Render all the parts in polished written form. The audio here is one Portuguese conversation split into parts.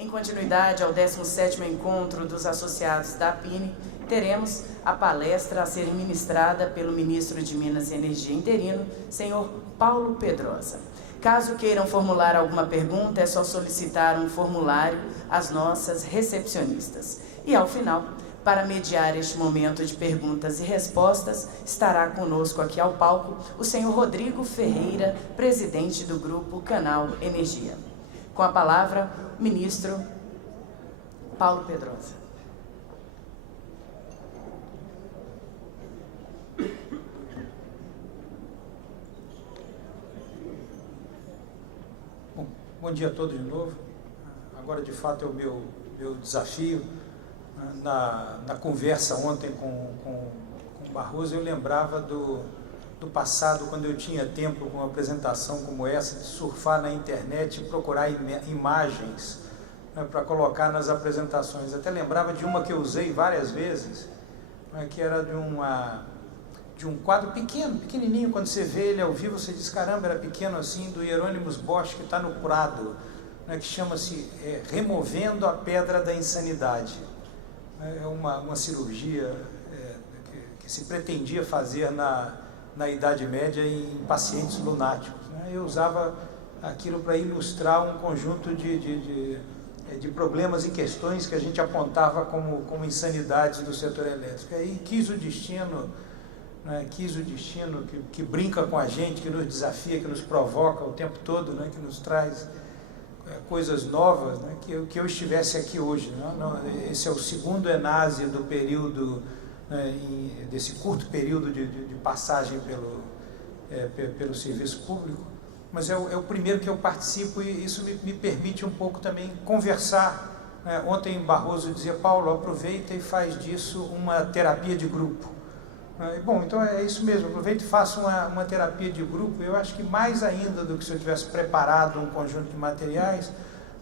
Em continuidade ao 17º encontro dos associados da APINE, teremos a palestra a ser ministrada pelo ministro de Minas e Energia interino, senhor Paulo Pedrosa. Caso queiram formular alguma pergunta, é só solicitar um formulário às nossas recepcionistas. E ao final, para mediar este momento de perguntas e respostas, estará conosco aqui ao palco o senhor Rodrigo Ferreira, presidente do Grupo Canal Energia. Com a palavra, o ministro Paulo Pedrosa. Bom dia a todos de novo. Agora, de fato, é o meu desafio. Na conversa ontem com o Barroso, eu lembrava do passado, quando eu tinha tempo com uma apresentação como essa, de surfar na internet e procurar imagens, né, para colocar nas apresentações. Até lembrava de uma que eu usei várias vezes, né, que era de um quadro pequenininho. Quando você vê ele ao vivo, você diz, caramba, era pequeno assim, do Hieronymus Bosch, que está no Prado, né, que chama-se Removendo a Pedra da Insanidade. É uma cirurgia que se pretendia fazer na Idade Média em pacientes lunáticos, né? Eu usava aquilo para ilustrar um conjunto de problemas e questões que a gente apontava como insanidades do setor elétrico. Aí quis o destino que brinca com a gente, que nos desafia, que nos provoca o tempo todo, né, que nos traz coisas novas, né, que eu estivesse aqui hoje. Né? Esse é o segundo ENASE do período, né, desse curto período de passagem pelo serviço público, mas é o primeiro que eu participo, e isso me permite um pouco também conversar. Ontem Barroso dizia, Paulo, aproveita e faz disso uma terapia de grupo. Bom, então é isso mesmo, aproveito e faço uma terapia de grupo. Eu acho que mais ainda do que se eu tivesse preparado um conjunto de materiais,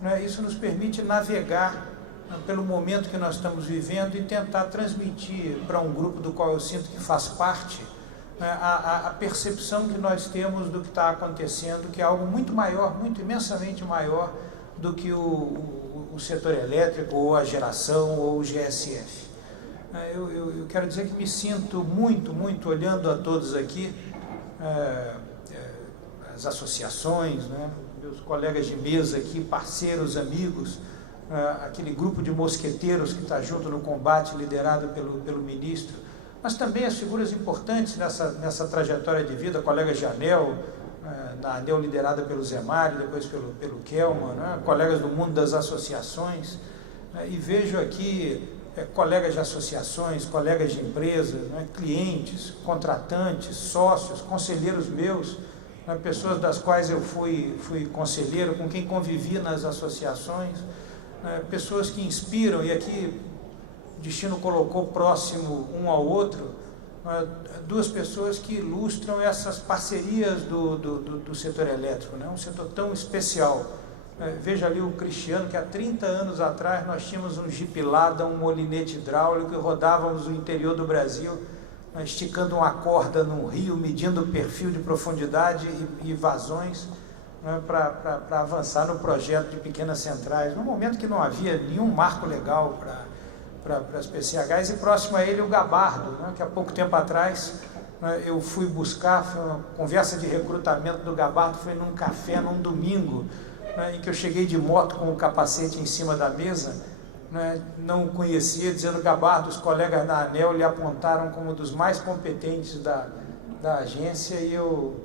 né, isso nos permite navegar, né, pelo momento que nós estamos vivendo e tentar transmitir para um grupo do qual eu sinto que faz parte, né, a percepção que nós temos do que está acontecendo, que é algo muito maior, muito imensamente maior do que o setor elétrico, ou a geração, ou o GSF. Eu quero dizer que me sinto muito olhando a todos aqui, as associações, né, meus colegas de mesa aqui, parceiros, amigos, aquele grupo de mosqueteiros que está junto no combate, liderado pelo ministro, mas também as figuras importantes nessa trajetória de vida, colegas de ANEEL, na ANEEL liderada pelo Zé Mário, depois pelo Kelman, né, colegas do mundo das associações, e vejo aqui colegas de associações, colegas de empresas, né, clientes, contratantes, sócios, conselheiros meus, né, pessoas das quais eu fui conselheiro, com quem convivi nas associações, né, pessoas que inspiram, e aqui o destino colocou próximo um ao outro, né, duas pessoas que ilustram essas parcerias do setor elétrico, né, um setor tão especial. Veja ali o Cristiano, que há 30 anos atrás nós tínhamos um Jeep Lada, um molinete hidráulico, e rodávamos o interior do Brasil, esticando uma corda num rio, medindo o perfil de profundidade e vazões, né, para avançar no projeto de pequenas centrais, num momento que não havia nenhum marco legal para as PCHs, e próximo a ele o Gabardo, né, que há pouco tempo atrás, né, eu fui buscar, foi uma conversa de recrutamento do Gabardo, foi num café, num domingo, em que eu cheguei de moto com o capacete em cima da mesa, né, não o conhecia, dizendo, Gabardo, os colegas da ANEEL lhe apontaram como um dos mais competentes da agência, e eu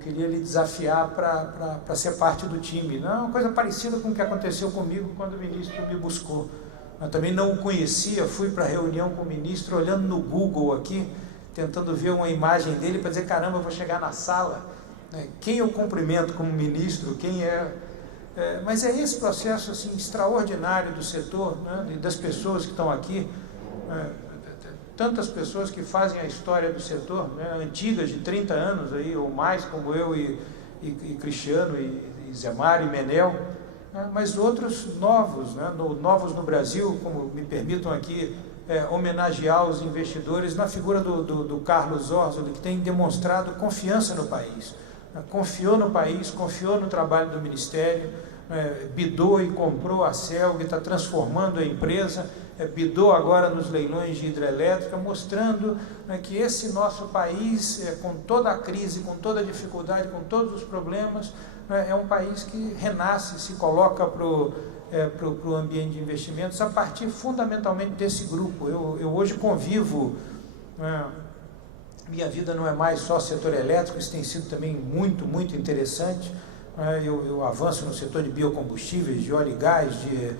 queria lhe desafiar para ser parte do time. Não é uma coisa parecida com o que aconteceu comigo quando o ministro me buscou. Eu também não o conhecia, fui para a reunião com o ministro, olhando no Google aqui, tentando ver uma imagem dele para dizer, caramba, eu vou chegar na sala, né, quem eu cumprimento como ministro, quem é... Mas é esse processo assim, extraordinário do setor, né, das pessoas que estão aqui, tantas pessoas que fazem a história do setor, né, antigas de 30 anos aí, ou mais, como eu e Cristiano, e Zé Mário, e Menel, né, mas outros novos, né, novos no Brasil, como me permitam aqui homenagear os investidores na figura do Carlos Orzoli, que tem demonstrado confiança no país. Confiou no país, confiou no trabalho do Ministério, bidou e comprou a Celg, está transformando a empresa, bidou agora nos leilões de hidrelétrica, mostrando que esse nosso país, com toda a crise, com toda a dificuldade, com todos os problemas, é um país que renasce, se coloca para o ambiente de investimentos a partir fundamentalmente desse grupo. Eu hoje convivo, minha vida não é mais só setor elétrico, isso tem sido também muito, muito interessante. Eu avanço no setor de biocombustíveis, de óleo e gás, de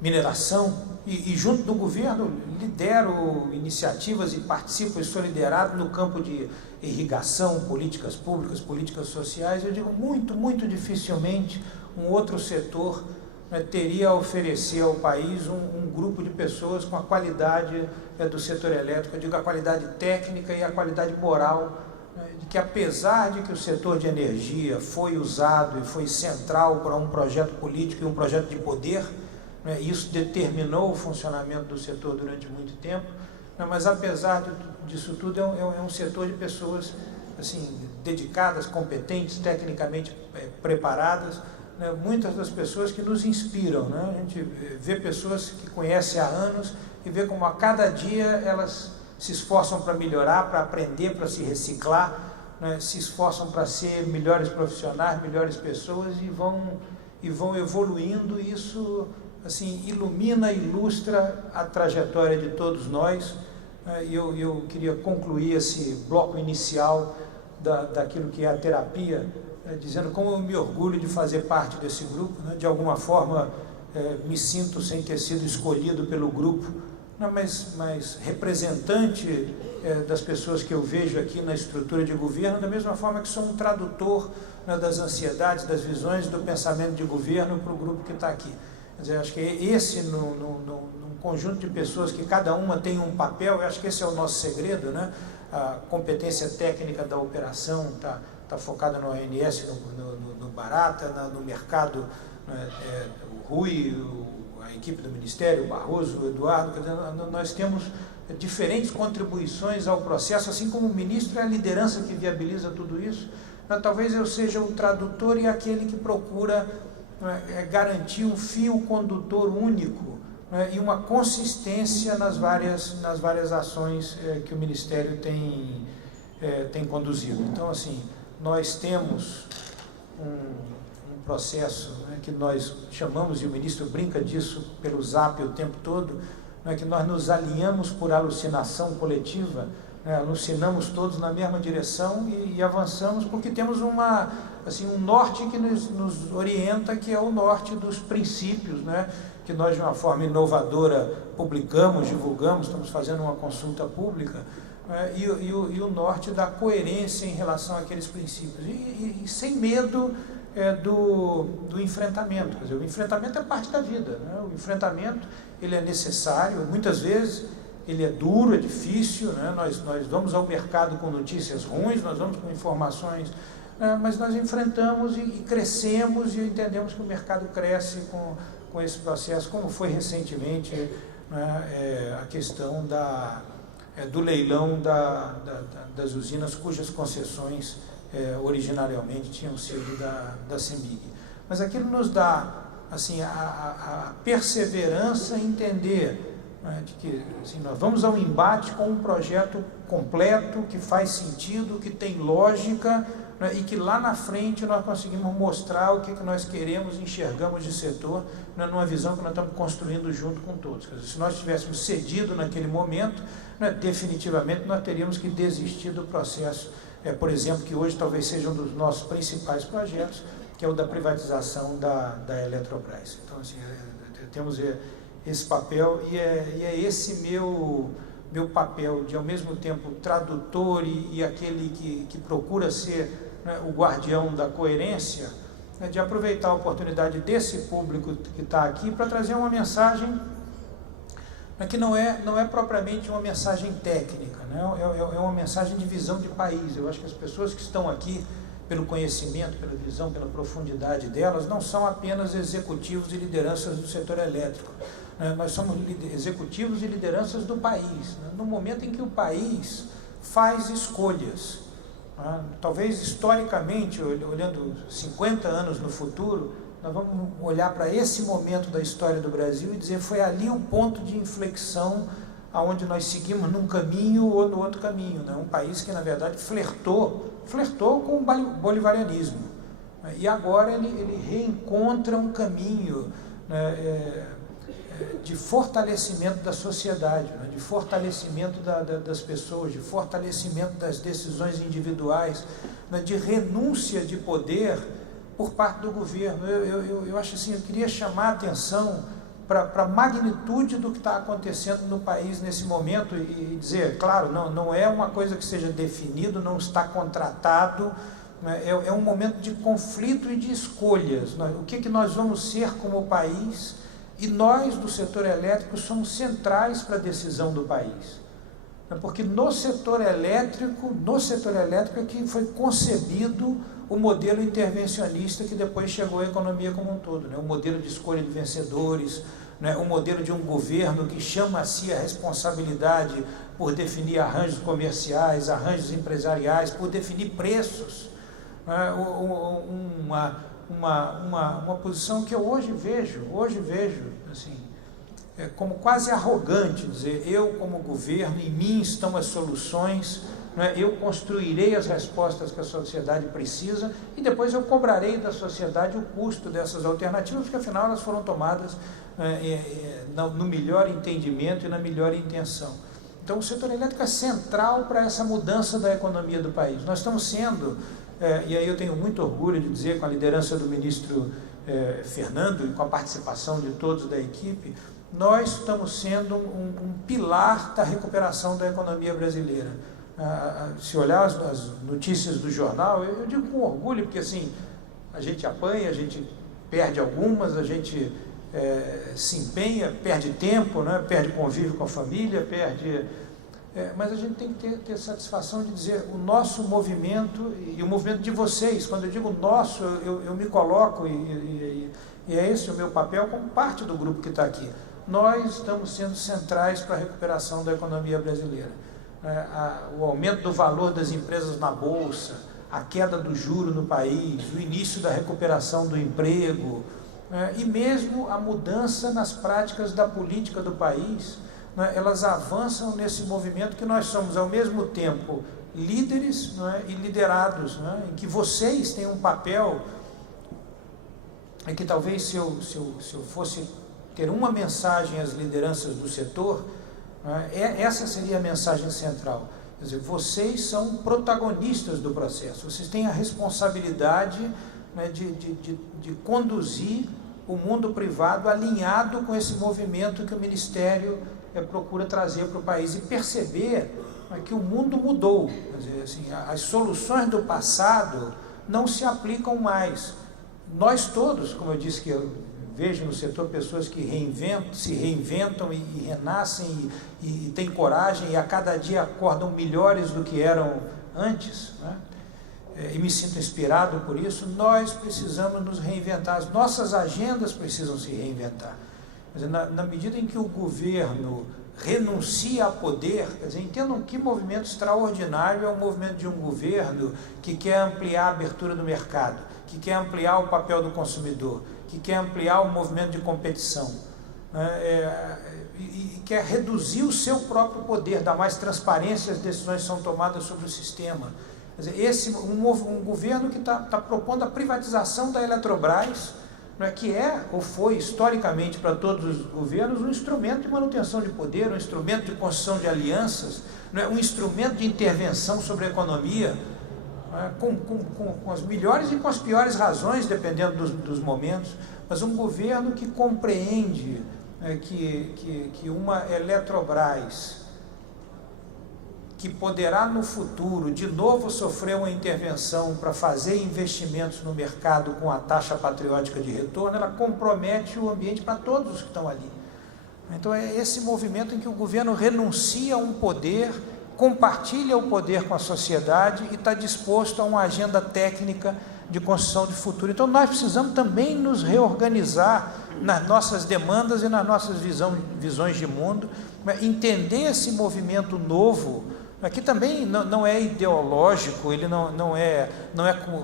mineração, e junto do governo lidero iniciativas e participo, estou liderado no campo de irrigação, políticas públicas, políticas sociais. Eu digo, muito, muito dificilmente um outro setor teria a oferecer ao país um grupo de pessoas com a qualidade do setor elétrico. Eu digo a qualidade técnica e a qualidade moral, de que apesar de que o setor de energia foi usado e foi central para um projeto político e um projeto de poder, isso determinou o funcionamento do setor durante muito tempo, mas apesar disso tudo é um setor de pessoas assim, dedicadas, competentes, tecnicamente preparadas, muitas das pessoas que nos inspiram, a gente vê pessoas que conhece há anos e vê como a cada dia elas se esforçam para melhorar, para aprender, para se reciclar, se esforçam para ser melhores profissionais, melhores pessoas e vão evoluindo. E isso assim, ilumina, ilustra a trajetória de todos nós. Eu queria concluir esse bloco inicial daquilo que é a terapia, dizendo como eu me orgulho de fazer parte desse grupo, de alguma forma me sinto, sem ter sido escolhido pelo grupo, mas representante das pessoas que eu vejo aqui na estrutura de governo, da mesma forma que sou um tradutor das ansiedades, das visões, do pensamento de governo para o grupo que está aqui. Quer dizer, acho que esse, num conjunto de pessoas que cada uma tem um papel, eu acho que esse é o nosso segredo, A competência técnica da operação está focada no ONS, no Barata, no mercado, o Rui, a equipe do Ministério, o Barroso, o Eduardo. Quer dizer, nós temos diferentes contribuições ao processo, assim como o ministro é a liderança que viabiliza tudo isso. Talvez eu seja o tradutor e aquele que procura garantir um fio condutor único, e uma consistência nas várias ações que o Ministério tem conduzido. Então, assim, nós temos um processo que nós chamamos, e o ministro brinca disso pelo Zap o tempo todo, que nós nos alinhamos por alucinação coletiva, alucinamos todos na mesma direção e avançamos porque temos um norte que nos orienta, que é o norte dos princípios, que nós de uma forma inovadora publicamos, divulgamos, estamos fazendo uma consulta pública, e o norte da coerência em relação àqueles princípios, e sem medo do enfrentamento. Quer dizer, o enfrentamento é parte da vida, O enfrentamento, ele é necessário, muitas vezes ele é duro, é difícil, Nós vamos ao mercado com notícias ruins, nós vamos com informações, mas nós enfrentamos e crescemos, e entendemos que o mercado cresce com esse processo, como foi recentemente a questão do leilão das usinas cujas concessões originariamente tinham sido da CEMIG. Mas aquilo nos dá assim, a perseverança em entender de que assim, nós vamos ao embate com um projeto completo, que faz sentido, que tem lógica, e que lá na frente nós conseguimos mostrar o que nós queremos, enxergamos de setor, numa visão que nós estamos construindo junto com todos. Quer dizer, se nós tivéssemos cedido naquele momento, definitivamente nós teríamos que desistir do processo, por exemplo, que hoje talvez seja um dos nossos principais projetos, que é o da privatização da Eletrobras. Então, assim, temos esse papel, e é esse meu papel de, ao mesmo tempo, tradutor e aquele que procura ser o guardião da coerência, de aproveitar a oportunidade desse público que está aqui para trazer uma mensagem que não é propriamente uma mensagem técnica, é uma mensagem de visão de país. Eu acho que as pessoas que estão aqui, pelo conhecimento, pela visão, pela profundidade delas, não são apenas executivos e lideranças do setor elétrico. Nós somos executivos e lideranças do país. No momento em que o país faz escolhas Talvez historicamente, olhando 50 anos no futuro, nós vamos olhar para esse momento da história do Brasil e dizer foi ali o ponto de inflexão aonde nós seguimos num caminho ou no outro caminho, né? Um país que, na verdade, flertou com o bolivarianismo, né? E agora ele reencontra um caminho, né, de fortalecimento da sociedade, né? De fortalecimento das pessoas, de fortalecimento das decisões individuais, né? De renúncia de poder por parte do governo. Eu acho assim, eu queria chamar a atenção para a magnitude do que está acontecendo no país nesse momento e dizer, claro, não é uma coisa que seja definido, não está contratado, né? É um momento de conflito e de escolhas, né? O que nós vamos ser como país, e nós do setor elétrico somos centrais para a decisão do país, né? Porque no setor elétrico é que foi concebido o modelo intervencionista que depois chegou à economia como um todo, né? O modelo de escolha de vencedores, né? O modelo de um governo que chama a si a responsabilidade por definir arranjos comerciais, arranjos empresariais, por definir preços, né? Uma posição que eu hoje vejo assim, como quase arrogante, dizer, eu como governo, em mim estão as soluções, né? Eu construirei as respostas que a sociedade precisa e depois eu cobrarei da sociedade o custo dessas alternativas, porque afinal elas foram tomadas no melhor entendimento e na melhor intenção. Então o setor elétrico é central para essa mudança da economia do país. Nós estamos sendo, e aí eu tenho muito orgulho de dizer, com a liderança do ministro Fernando e com a participação de todos da equipe, nós estamos sendo um pilar da recuperação da economia brasileira. Se olhar as notícias do jornal, eu digo com orgulho, porque assim, a gente apanha, a gente perde algumas, a gente se empenha, perde tempo, né? Perde convívio com a família, mas a gente tem que ter satisfação de dizer o nosso movimento e o movimento de vocês. Quando eu digo nosso, eu me coloco e é esse o meu papel como parte do grupo que está aqui. Nós estamos sendo centrais para a recuperação da economia brasileira. O aumento do valor das empresas na Bolsa, a queda do juro no país, o início da recuperação do emprego, e mesmo a mudança nas práticas da política do país, elas avançam nesse movimento que nós somos, ao mesmo tempo, líderes, e liderados, em que vocês têm um papel, que talvez se eu fosse ter uma mensagem às lideranças do setor, essa seria a mensagem central. Quer dizer, vocês são protagonistas do processo, vocês têm a responsabilidade, né, de conduzir o mundo privado alinhado com esse movimento que o Ministério procura trazer para o país e perceber que o mundo mudou. Quer dizer, assim, as soluções do passado não se aplicam mais. Nós todos, como eu disse, que eu vejo no setor pessoas que se reinventam e renascem e têm coragem e a cada dia acordam melhores do que eram antes, né? E me sinto inspirado por isso. Nós precisamos nos reinventar, as nossas agendas precisam se reinventar. Quer dizer, na medida em que o governo renuncia a poder, quer dizer, entendam que movimento extraordinário é o movimento de um governo que quer ampliar a abertura do mercado, que quer ampliar o papel do consumidor, que quer ampliar o movimento de competição, né? E quer reduzir o seu próprio poder, dar mais transparência às decisões que são tomadas sobre o sistema. Quer dizer, um governo que está propondo a privatização da Eletrobras, né, que ou foi historicamente para todos os governos um instrumento de manutenção de poder, um instrumento de construção de alianças, né, um instrumento de intervenção sobre a economia, com as melhores e com as piores razões, dependendo dos momentos, mas um governo que compreende que uma Eletrobras que poderá no futuro de novo sofrer uma intervenção para fazer investimentos no mercado com a taxa patriótica de retorno, ela compromete o ambiente para todos os que estão ali. Então é esse movimento em que o governo renuncia a um poder, compartilha o poder com a sociedade e está disposto a uma agenda técnica de construção de futuro. Então nós precisamos também nos reorganizar nas nossas demandas e nas nossas visões de mundo, entender esse movimento novo, Aqui também não é ideológico, ele não é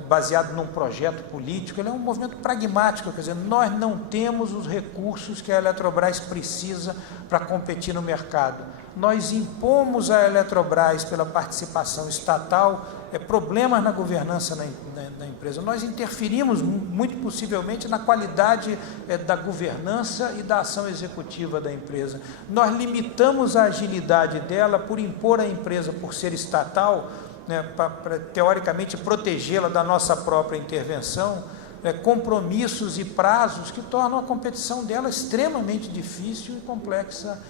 baseado num projeto político, ele é um movimento pragmático, quer dizer, nós não temos os recursos que a Eletrobras precisa para competir no mercado. Nós impomos à Eletrobras, pela participação estatal, problemas na governança da empresa. Nós interferimos, muito possivelmente, na qualidade da governança e da ação executiva da empresa. Nós limitamos a agilidade dela por impor à empresa, por ser estatal, né, para teoricamente protegê-la da nossa própria intervenção, compromissos e prazos que tornam a competição dela extremamente difícil e complexa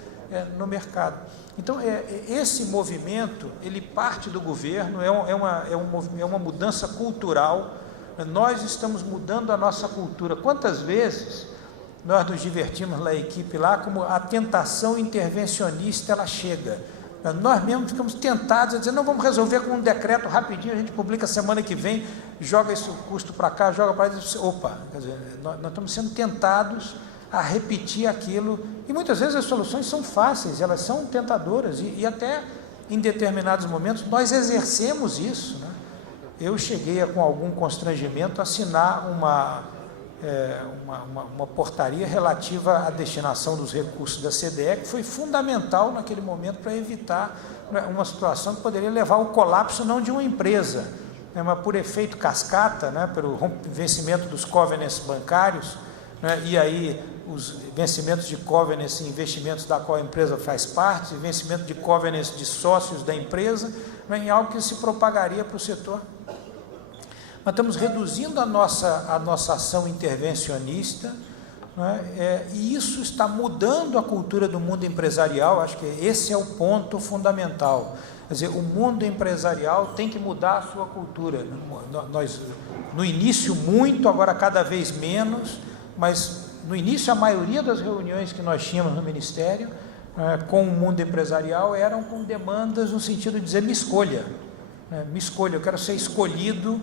no mercado. Então, esse movimento, ele parte do governo, é uma mudança cultural. Nós estamos mudando a nossa cultura. Quantas vezes nós nos divertimos na equipe lá, como a tentação intervencionista ela chega. Nós mesmos ficamos tentados a dizer, não, vamos resolver com um decreto rapidinho, a gente publica semana que vem, joga esse custo para cá, joga para lá, e diz, opa, quer dizer, nós estamos sendo tentados a repetir aquilo, e muitas vezes as soluções são fáceis, elas são tentadoras, e até em determinados momentos nós exercemos isso, né? Eu cheguei com algum constrangimento a assinar uma portaria relativa à destinação dos recursos da CDE, que foi fundamental naquele momento para evitar, né, uma situação que poderia levar ao colapso não de uma empresa, né, mas por efeito cascata, né, pelo vencimento dos covenants bancários, né, e aí os vencimentos de covenants e investimentos da qual a empresa faz parte, vencimento de covenants de sócios da empresa, né, em algo que se propagaria para o setor. Nós estamos reduzindo a nossa ação intervencionista, né, e isso está mudando a cultura do mundo empresarial. Acho que esse é o ponto fundamental. Quer dizer, o mundo empresarial tem que mudar a sua cultura. Nós, no início, muito, agora cada vez menos, mas no início a maioria das reuniões que nós tínhamos no Ministério com o mundo empresarial eram com demandas no sentido de dizer, me escolha, eu quero ser escolhido,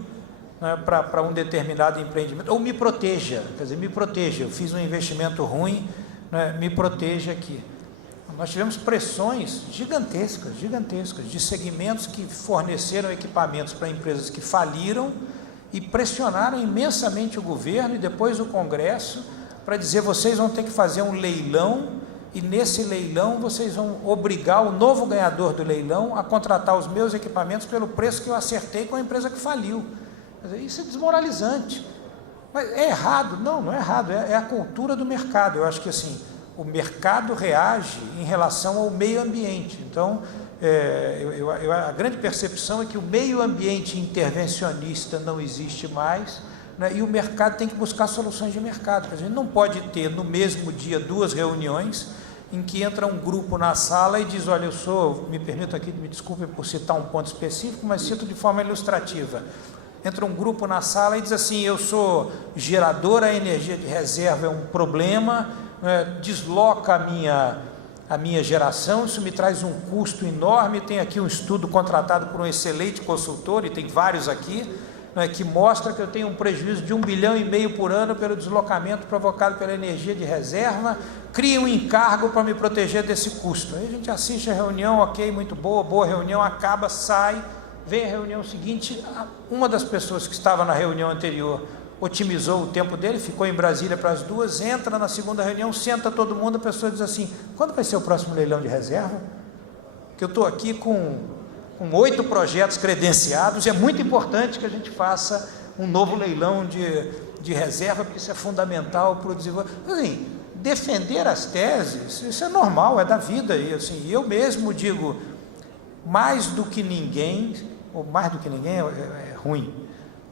né, para um determinado empreendimento, ou me proteja, quer dizer, me proteja, eu fiz um investimento ruim, né, me proteja aqui. Nós tivemos pressões gigantescas, de segmentos que forneceram equipamentos para empresas que faliram e pressionaram imensamente o governo e depois o Congresso para dizer, vocês vão ter que fazer um leilão, e nesse leilão vocês vão obrigar o novo ganhador do leilão a contratar os meus equipamentos pelo preço que eu acertei com a empresa que faliu. Quer dizer, isso é desmoralizante. Mas é errado? Não é errado, é a cultura do mercado. Eu acho que assim, o mercado reage em relação ao meio ambiente. Então, a grande percepção é que o meio ambiente intervencionista não existe mais, né, e o mercado tem que buscar soluções de mercado. A gente não pode ter no mesmo dia 2 reuniões em que entra um grupo na sala e diz, olha, me permito aqui, me desculpe por citar um ponto específico, mas cito de forma ilustrativa. Entra um grupo na sala e diz assim, eu sou gerador, a energia de reserva é um problema, desloca a minha geração, isso me traz um custo enorme, tem aqui um estudo contratado por um excelente consultor, e tem vários aqui, que mostra que eu tenho um prejuízo de 1,5 bilhão por ano pelo deslocamento provocado pela energia de reserva, cria um encargo para me proteger desse custo. Aí a gente assiste a reunião, ok, muito boa reunião, acaba, sai, vem a reunião seguinte, uma das pessoas que estava na reunião anterior otimizou o tempo dele, ficou em Brasília para as 2, entra na segunda reunião, senta todo mundo, a pessoa diz assim, quando vai ser o próximo leilão de reserva? Que eu estou aqui com 8 projetos credenciados, e é muito importante que a gente faça um novo leilão de reserva, porque isso é fundamental para o desenvolvimento. Assim, defender as teses, isso é normal, é da vida, e assim, eu mesmo digo, mais do que ninguém é ruim,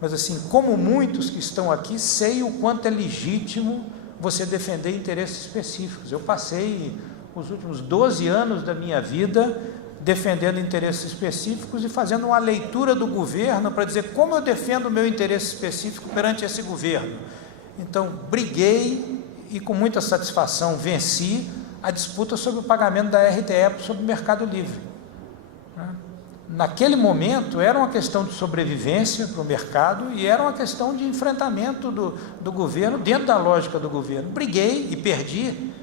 mas assim, como muitos que estão aqui, sei o quanto é legítimo você defender interesses específicos. Eu passei os últimos 12 anos da minha vida defendendo interesses específicos e fazendo uma leitura do governo para dizer como eu defendo o meu interesse específico perante esse governo. Então, briguei e com muita satisfação venci a disputa sobre o pagamento da RTE sobre o Mercado Livre. Naquele momento era uma questão de sobrevivência para o mercado e era uma questão de enfrentamento do governo dentro da lógica do governo. Briguei e perdi,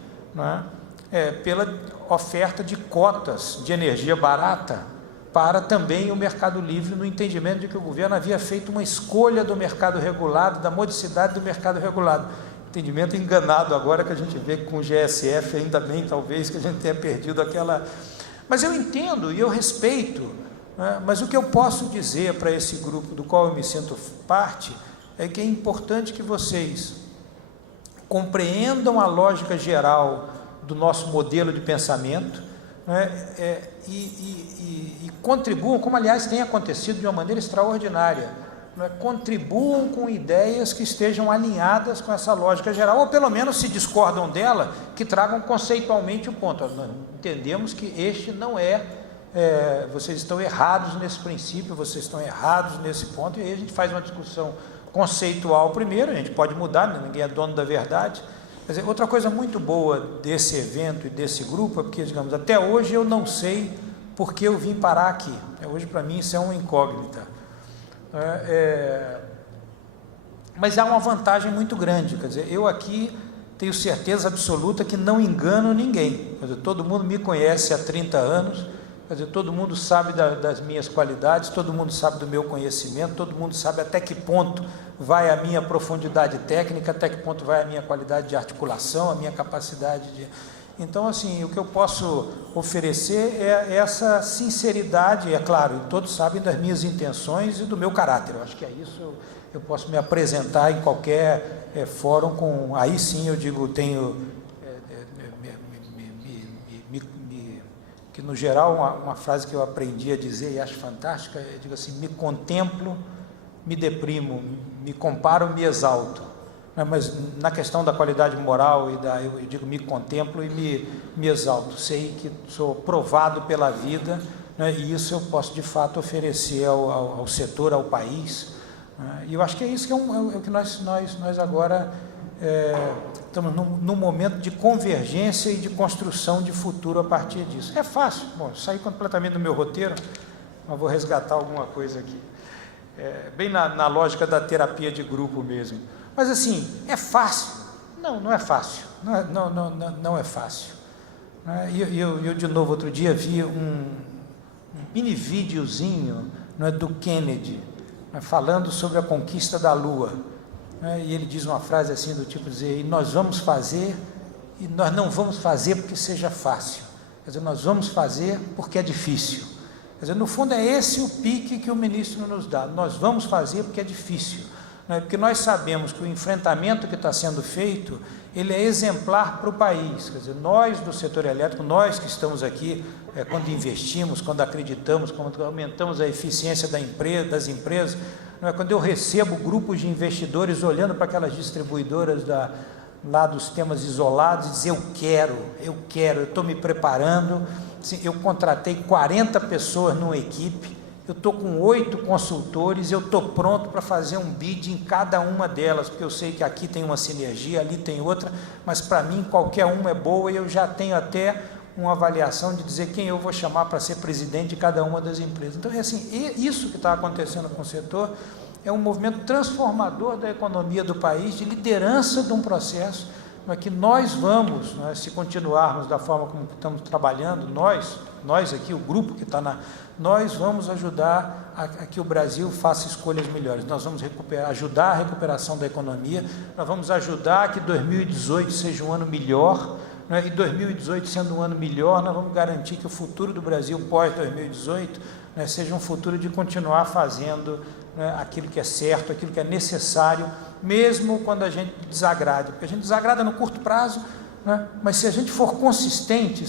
pela oferta de cotas de energia barata, para também o mercado livre, no entendimento de que o governo havia feito uma escolha do mercado regulado, da modicidade do mercado regulado. Entendimento enganado agora que a gente vê com o GSF, ainda bem talvez que a gente tenha perdido aquela... Mas eu entendo e eu respeito, né? Mas o que eu posso dizer para esse grupo do qual eu me sinto parte é que é importante que vocês compreendam a lógica geral do nosso modelo de pensamento, né? E contribuam, como aliás tem acontecido de uma maneira extraordinária, né? Contribuam com ideias que estejam alinhadas com essa lógica geral, ou pelo menos, se discordam dela, que tragam conceitualmente o ponto. Nós entendemos que este não vocês estão errados nesse princípio, vocês estão errados nesse ponto, e aí a gente faz uma discussão conceitual primeiro, a gente pode mudar, ninguém é dono da verdade. Quer dizer, outra coisa muito boa desse evento e desse grupo é porque, digamos, até hoje eu não sei por que eu vim parar aqui. Hoje, para mim, isso é uma incógnita. Mas há uma vantagem muito grande, quer dizer, eu aqui tenho certeza absoluta que não engano ninguém. Quer dizer, todo mundo me conhece há 30 anos, quer dizer, todo mundo sabe das minhas qualidades, todo mundo sabe do meu conhecimento, todo mundo sabe até que ponto vai a minha profundidade técnica, até que ponto vai a minha qualidade de articulação, a minha capacidade de... Então, assim, o que eu posso oferecer é essa sinceridade, é claro, todos sabem das minhas intenções e do meu caráter. Eu acho que é isso, eu posso me apresentar em qualquer fórum com... Aí sim eu digo, tenho... que no geral uma frase que eu aprendi a dizer e acho fantástica, eu digo assim, me contemplo, me deprimo, me comparo, me exalto, né? Mas na questão da qualidade moral eu digo me contemplo e me exalto, sei que sou provado pela vida, né? E isso eu posso de fato oferecer ao setor, ao país, né? E eu acho que é isso que é o que nós agora estamos num momento de convergência e de construção de futuro a partir disso. É fácil, bom, saí completamente do meu roteiro, mas vou resgatar alguma coisa aqui, bem na lógica da terapia de grupo mesmo. Mas assim, é fácil? Não é fácil, não é fácil. Eu de novo, outro dia, vi um mini videozinho, do Kennedy, falando sobre a conquista da Lua. E ele diz uma frase assim do tipo, dizer, e nós vamos fazer, e nós não vamos fazer porque seja fácil, quer dizer, nós vamos fazer porque é difícil. Quer dizer, no fundo é esse o pique que o ministro nos dá, nós vamos fazer porque é difícil, porque nós sabemos que o enfrentamento que está sendo feito, ele é exemplar para o país, quer dizer, nós do setor elétrico, nós que estamos aqui, quando investimos, quando acreditamos, quando aumentamos a eficiência das empresas, quando eu recebo grupos de investidores olhando para aquelas distribuidoras lá dos sistemas isolados e dizer, eu estou me preparando, assim, eu contratei 40 pessoas numa equipe, eu estou com 8 consultores, eu estou pronto para fazer um bid em cada uma delas, porque eu sei que aqui tem uma sinergia, ali tem outra, mas para mim qualquer uma é boa e eu já tenho até uma avaliação de dizer quem eu vou chamar para ser presidente de cada uma das empresas. Então, é assim, isso que está acontecendo com o setor é um movimento transformador da economia do país, de liderança de um processo, que nós vamos, se continuarmos da forma como estamos trabalhando, nós aqui, o grupo que está nós vamos ajudar a que o Brasil faça escolhas melhores, nós vamos ajudar a recuperação da economia, nós vamos ajudar a que 2018 seja um ano melhor, e 2018 sendo um ano melhor, nós vamos garantir que o futuro do Brasil pós-2018 seja um futuro de continuar fazendo aquilo que é certo, aquilo que é necessário, mesmo quando a gente desagrade, porque a gente desagrada no curto prazo, mas se a gente for consistente,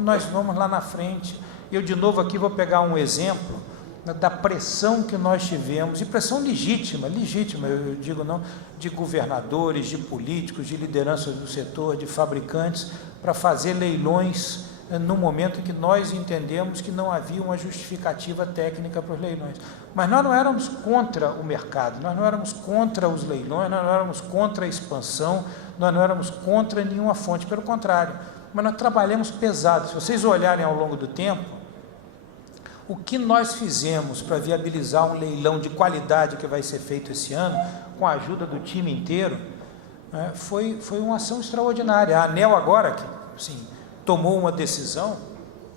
nós vamos lá na frente. Eu de novo aqui vou pegar um exemplo da pressão que nós tivemos, e pressão legítima, eu digo não, de governadores, de políticos, de lideranças do setor, de fabricantes, para fazer leilões no momento em que nós entendemos que não havia uma justificativa técnica para os leilões. Mas nós não éramos contra o mercado, nós não éramos contra os leilões, nós não éramos contra a expansão, nós não éramos contra nenhuma fonte, pelo contrário, mas nós trabalhamos pesado. Se vocês olharem ao longo do tempo, o que nós fizemos para viabilizar um leilão de qualidade que vai ser feito esse ano, com a ajuda do time inteiro, foi uma ação extraordinária. A ANEEL agora, que assim, tomou uma decisão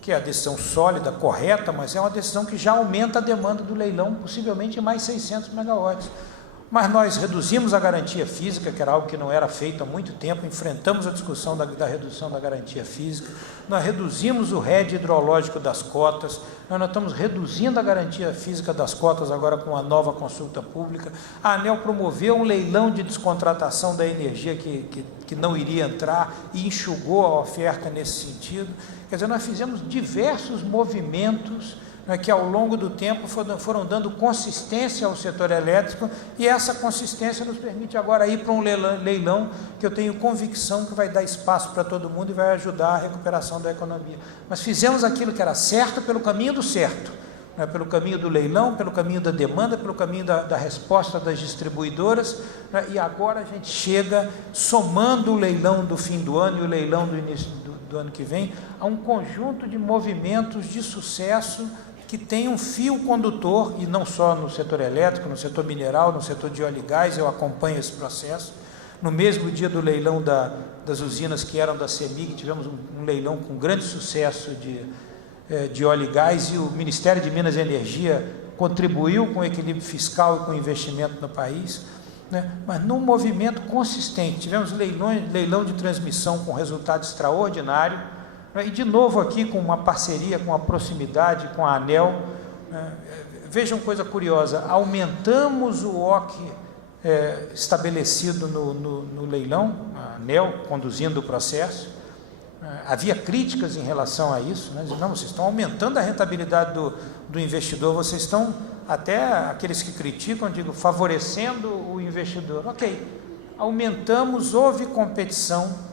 que é a decisão sólida, correta, mas é uma decisão que já aumenta a demanda do leilão, possivelmente em mais 600 megawatts. Mas nós reduzimos a garantia física, que era algo que não era feito há muito tempo, enfrentamos a discussão da redução da garantia física, nós reduzimos o RED hidrológico das cotas, nós estamos reduzindo a garantia física das cotas agora com a nova consulta pública, a ANEEL promoveu um leilão de descontratação da energia que não iria entrar e enxugou a oferta nesse sentido. Quer dizer, nós fizemos diversos movimentos que ao longo do tempo foram dando consistência ao setor elétrico, e essa consistência nos permite agora ir para um leilão que eu tenho convicção que vai dar espaço para todo mundo e vai ajudar a recuperação da economia. Mas fizemos aquilo que era certo pelo caminho do certo, pelo caminho do leilão, pelo caminho da demanda, pelo caminho da resposta das distribuidoras, e agora a gente chega, somando o leilão do fim do ano e o leilão do início do ano que vem, a um conjunto de movimentos de sucesso que tem um fio condutor, e não só no setor elétrico, no setor mineral, no setor de óleo e gás, eu acompanho esse processo. No mesmo dia do leilão das usinas que eram da CEMIG, tivemos um leilão com grande sucesso de óleo e gás, e o Ministério de Minas e Energia contribuiu com o equilíbrio fiscal e com o investimento no país, mas num movimento consistente. Tivemos leilão de transmissão com resultado extraordinário, e de novo aqui com uma parceria, com a proximidade com a ANEEL. Vejam coisa curiosa, aumentamos o OC estabelecido no leilão, a ANEEL conduzindo o processo. Havia críticas em relação a isso, não, vocês estão aumentando a rentabilidade do investidor, vocês estão, até aqueles que criticam, digo, favorecendo o investidor. Ok, aumentamos, houve competição,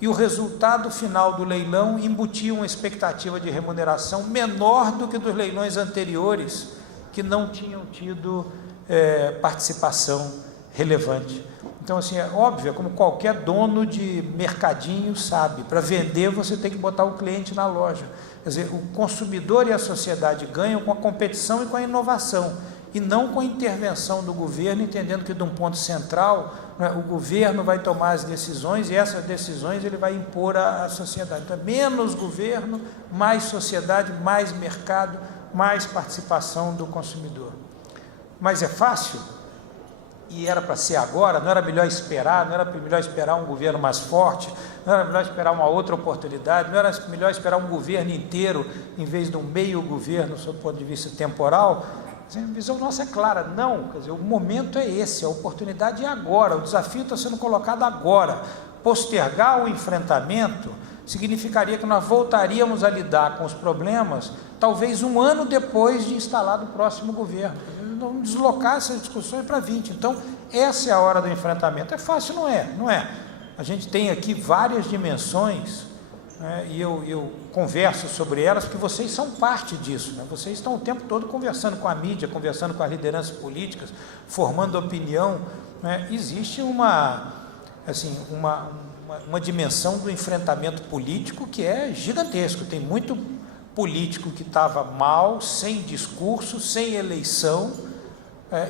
e o resultado final do leilão embutia uma expectativa de remuneração menor do que dos leilões anteriores, que não tinham tido participação relevante. Então, assim, é óbvio, como qualquer dono de mercadinho sabe, para vender você tem que botar o cliente na loja. Quer dizer, o consumidor e a sociedade ganham com a competição e com a inovação, e não com a intervenção do governo, entendendo que de um ponto central, o governo vai tomar as decisões, e essas decisões ele vai impor à sociedade. Então, menos governo, mais sociedade, mais mercado, mais participação do consumidor. Mas é fácil? E era para ser agora? Não era melhor esperar? Não era melhor esperar um governo mais forte? Não era melhor esperar uma outra oportunidade? Não era melhor esperar um governo inteiro, em vez de um meio governo, sob o ponto de vista temporal? A visão nossa é clara, não, quer dizer, o momento é esse, a oportunidade é agora, o desafio está sendo colocado agora. Postergar o enfrentamento significaria que nós voltaríamos a lidar com os problemas, talvez um ano depois de instalado o próximo governo. Vamos deslocar essas discussões para 20. Então, essa é a hora do enfrentamento. É fácil? Não é. A gente tem aqui várias dimensões, e eu converso sobre elas, porque vocês são parte disso, Vocês estão o tempo todo conversando com a mídia, conversando com as lideranças políticas, formando opinião, Existe uma dimensão do enfrentamento político que é gigantesco. Tem muito político que estava mal, sem discurso, sem eleição,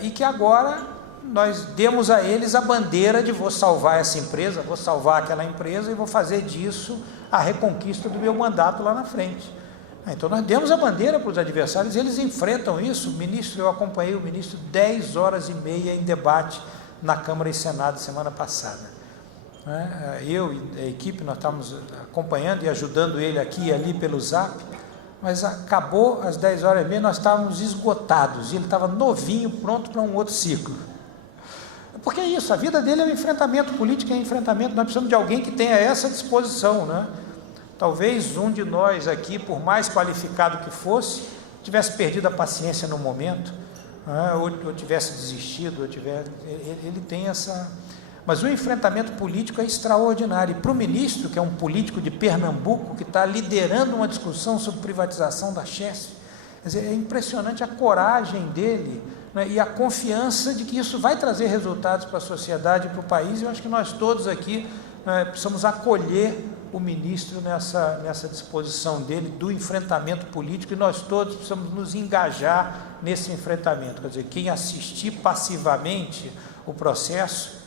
e que agora nós demos a eles a bandeira de vou salvar essa empresa, vou salvar aquela empresa e vou fazer disso a reconquista do meu mandato lá na frente. Então nós demos a bandeira para os adversários, eles enfrentam isso. Eu acompanhei o ministro 10 horas e meia em debate na Câmara e Senado semana passada. Eu e a equipe, nós estávamos acompanhando e ajudando ele aqui e ali pelo Zap, mas acabou às 10 horas e meia, nós estávamos esgotados, e ele estava novinho, pronto para um outro ciclo. Porque é isso, a vida dele é um enfrentamento político, é um enfrentamento, nós precisamos de alguém que tenha essa disposição, Talvez um de nós aqui, por mais qualificado que fosse, tivesse perdido a paciência no momento, ou tivesse desistido, ele tem essa... Mas o enfrentamento político é extraordinário, e para o ministro, que é um político de Pernambuco, que está liderando uma discussão sobre privatização da Chesf, quer dizer, é impressionante a coragem dele, e a confiança de que isso vai trazer resultados para a sociedade e para o país. Eu acho que nós todos aqui precisamos acolher o ministro nessa disposição dele do enfrentamento político, e nós todos precisamos nos engajar nesse enfrentamento. Quer dizer, quem assistir passivamente o processo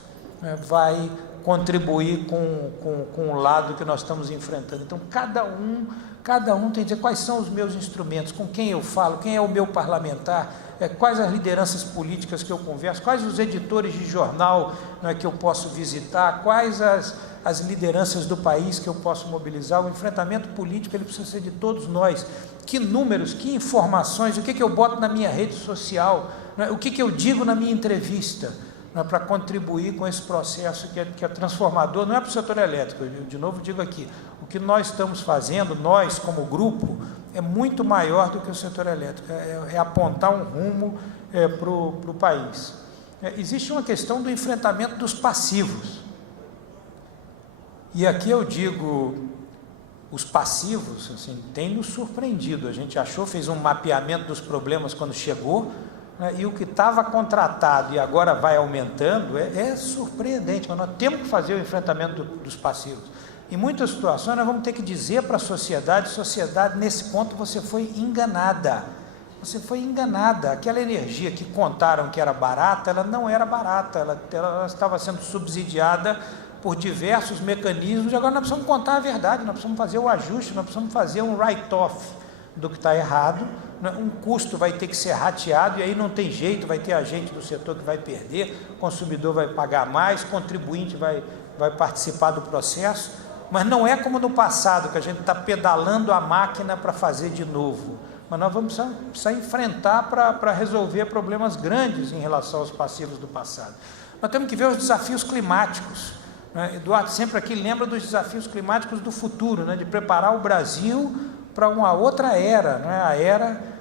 vai contribuir com o lado que nós estamos enfrentando. Então, cada um tem que dizer quais são os meus instrumentos, com quem eu falo, quem é o meu parlamentar, quais as lideranças políticas que eu converso, quais os editores de jornal, não é, que eu posso visitar, quais as lideranças do país que eu posso mobilizar. O enfrentamento político ele precisa ser de todos nós. Que números, que informações, o que eu boto na minha rede social, não é, o que eu digo na minha entrevista, para contribuir com esse processo que é transformador, não é para o setor elétrico, eu de novo digo aqui, o que nós estamos fazendo, nós como grupo, é muito maior do que o setor elétrico, é apontar um rumo para o país. Existe uma questão do enfrentamento dos passivos, e aqui eu digo, os passivos, assim, tem nos surpreendido, a gente fez um mapeamento dos problemas quando chegou, e o que estava contratado e agora vai aumentando é surpreendente, mas nós temos que fazer o enfrentamento dos passivos. Em muitas situações nós vamos ter que dizer para a sociedade, nesse ponto você foi enganada, aquela energia que contaram que era barata, ela não era barata, ela estava sendo subsidiada por diversos mecanismos, e agora nós precisamos contar a verdade, nós precisamos fazer o ajuste, nós precisamos fazer um write-off do que está errado, um custo vai ter que ser rateado, e aí não tem jeito, vai ter agente do setor que vai perder, o consumidor vai pagar mais, o contribuinte vai participar do processo, mas não é como no passado, que a gente está pedalando a máquina para fazer de novo, mas nós vamos precisar enfrentar para resolver problemas grandes em relação aos passivos do passado. Nós temos que ver os desafios climáticos, né? Eduardo sempre aqui lembra dos desafios climáticos do futuro, né? De preparar o Brasil para uma outra era, né? A era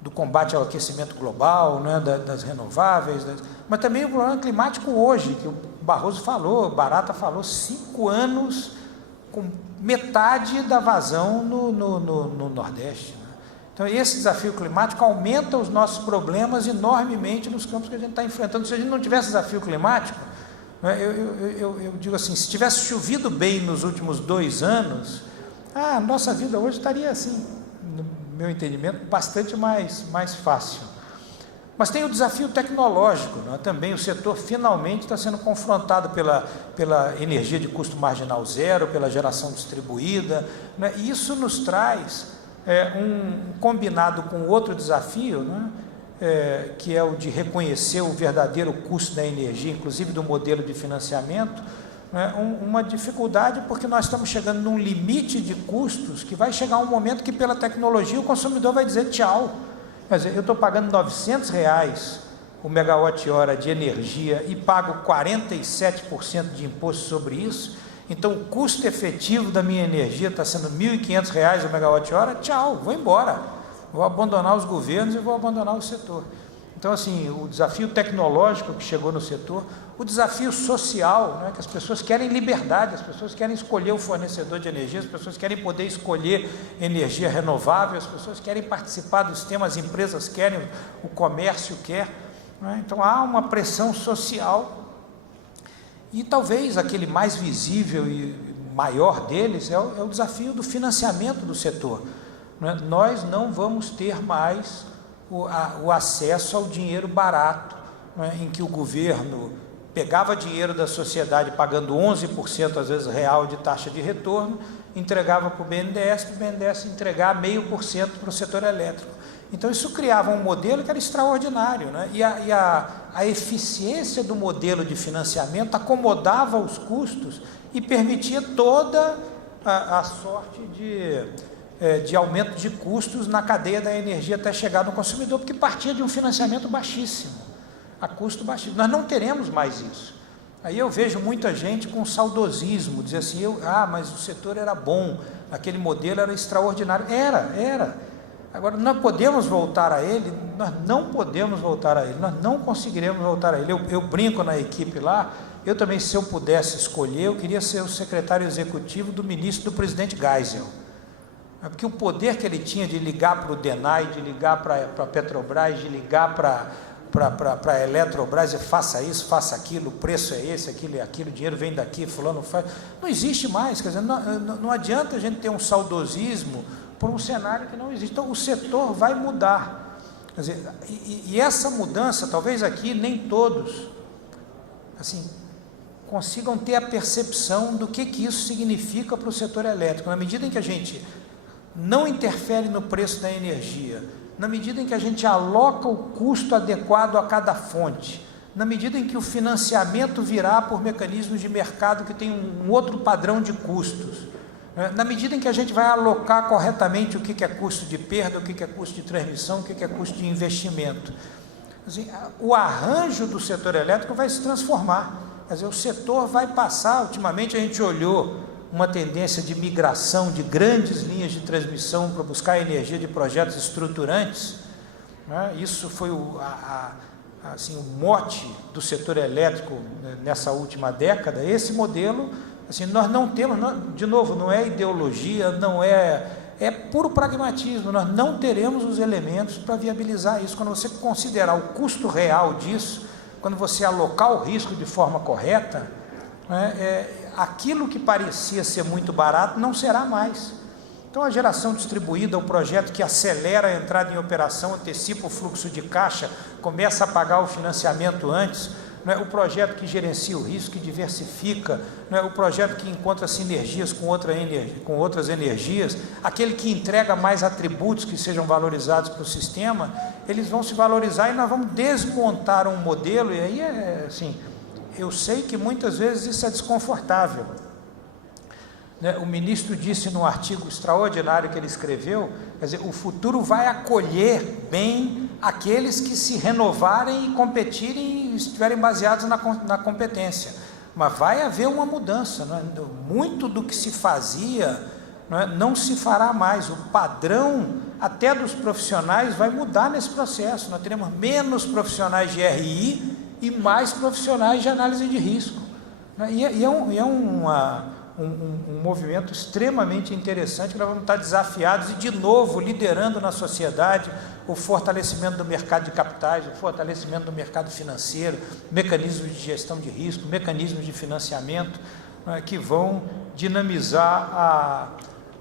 do combate ao aquecimento global, né? Das renováveis, mas também o problema climático hoje, que o Barroso falou, Barata falou, 5 anos com metade da vazão no Nordeste, né? Então esse desafio climático aumenta os nossos problemas enormemente nos campos que a gente está enfrentando. Se a gente não tivesse desafio climático, eu digo assim, se tivesse chovido bem nos últimos 2 anos, a nossa vida hoje estaria assim, no meu entendimento, bastante mais fácil. Mas tem o desafio tecnológico, né? Também o setor finalmente está sendo confrontado pela energia de custo marginal zero, pela geração distribuída, né? E isso nos traz combinado com outro desafio, né? Que é o de reconhecer o verdadeiro custo da energia, inclusive do modelo de financiamento, né? Uma dificuldade, porque nós estamos chegando num limite de custos que vai chegar um momento que pela tecnologia o consumidor vai dizer tchau. Quer dizer, eu estou pagando R$900 o megawatt-hora de energia e pago 47% de imposto sobre isso, então o custo efetivo da minha energia está sendo R$1.500 o megawatt-hora, tchau, vou embora, vou abandonar os governos e vou abandonar o setor. Então, assim, o desafio tecnológico que chegou no setor, o desafio social, né, que as pessoas querem liberdade, as pessoas querem escolher o fornecedor de energia, as pessoas querem poder escolher energia renovável, as pessoas querem participar do sistema, as empresas querem, o comércio quer, né? Então há uma pressão social, e talvez aquele mais visível e maior deles é o desafio do financiamento do setor, né? Nós não vamos ter mais o acesso ao dinheiro barato, né, em que o governo pegava dinheiro da sociedade pagando 11% às vezes real de taxa de retorno, entregava para o BNDES entregar 0,5% para o setor elétrico. Então isso criava um modelo que era extraordinário, né? E a eficiência do modelo de financiamento acomodava os custos e permitia toda a sorte de aumento de custos na cadeia da energia até chegar no consumidor, porque partia de um financiamento baixíssimo, a custo baixíssimo. Nós não teremos mais isso. Aí eu vejo muita gente com saudosismo, dizer assim, mas o setor era bom, aquele modelo era extraordinário. Era. Agora, nós podemos voltar a ele? Nós não podemos voltar a ele, nós não conseguiremos voltar a ele. Eu brinco na equipe lá, eu também, se eu pudesse escolher, eu queria ser o secretário executivo do ministro do presidente Geisel. Porque o poder que ele tinha de ligar para o DENAI, de ligar para a Petrobras, de ligar para a Eletrobras e faça isso, faça aquilo, o preço é esse, aquilo é aquilo, o dinheiro vem daqui, fulano faz, não existe mais. Quer dizer, não adianta a gente ter um saudosismo por um cenário que não existe. Então o setor vai mudar. Quer dizer, e essa mudança, talvez aqui nem todos assim, consigam ter a percepção do que isso significa para o setor elétrico. Na medida em que a gente não interfere no preço da energia, na medida em que a gente aloca o custo adequado a cada fonte, na medida em que o financiamento virá por mecanismos de mercado que tem um outro padrão de custos, na medida em que a gente vai alocar corretamente o que é custo de perda, o que é custo de transmissão, o que é custo de investimento, assim, o arranjo do setor elétrico vai se transformar. Quer dizer, o setor vai passar, ultimamente a gente olhou uma tendência de migração de grandes linhas de transmissão para buscar energia de projetos estruturantes, né? Isso foi assim, o mote do setor elétrico nessa última década. Esse modelo, assim, nós não temos, de novo, não é ideologia, não é puro pragmatismo, nós não teremos os elementos para viabilizar isso. Quando você considerar o custo real disso, quando você alocar o risco de forma correta, né, aquilo que parecia ser muito barato não será mais. Então, a geração distribuída, o projeto que acelera a entrada em operação, antecipa o fluxo de caixa, começa a pagar o financiamento antes, né, o projeto que gerencia o risco, que diversifica, né, o projeto que encontra sinergias com outras energias, aquele que entrega mais atributos que sejam valorizados para o sistema, eles vão se valorizar e nós vamos desmontar um modelo. E aí assim, eu sei que muitas vezes isso é desconfortável, né? O ministro disse num artigo extraordinário que ele escreveu, quer dizer, o futuro vai acolher bem aqueles que se renovarem e competirem e estiverem baseados na competência, mas vai haver uma mudança, né? Muito do que se fazia, né, não se fará mais. O padrão até dos profissionais vai mudar nesse processo. Nós teremos menos profissionais de RI e mais profissionais de análise de risco, né? E é um movimento extremamente interessante, que nós vamos estar desafiados e, de novo, liderando na sociedade o fortalecimento do mercado de capitais, o fortalecimento do mercado financeiro, mecanismos de gestão de risco, mecanismos de financiamento, né, que vão dinamizar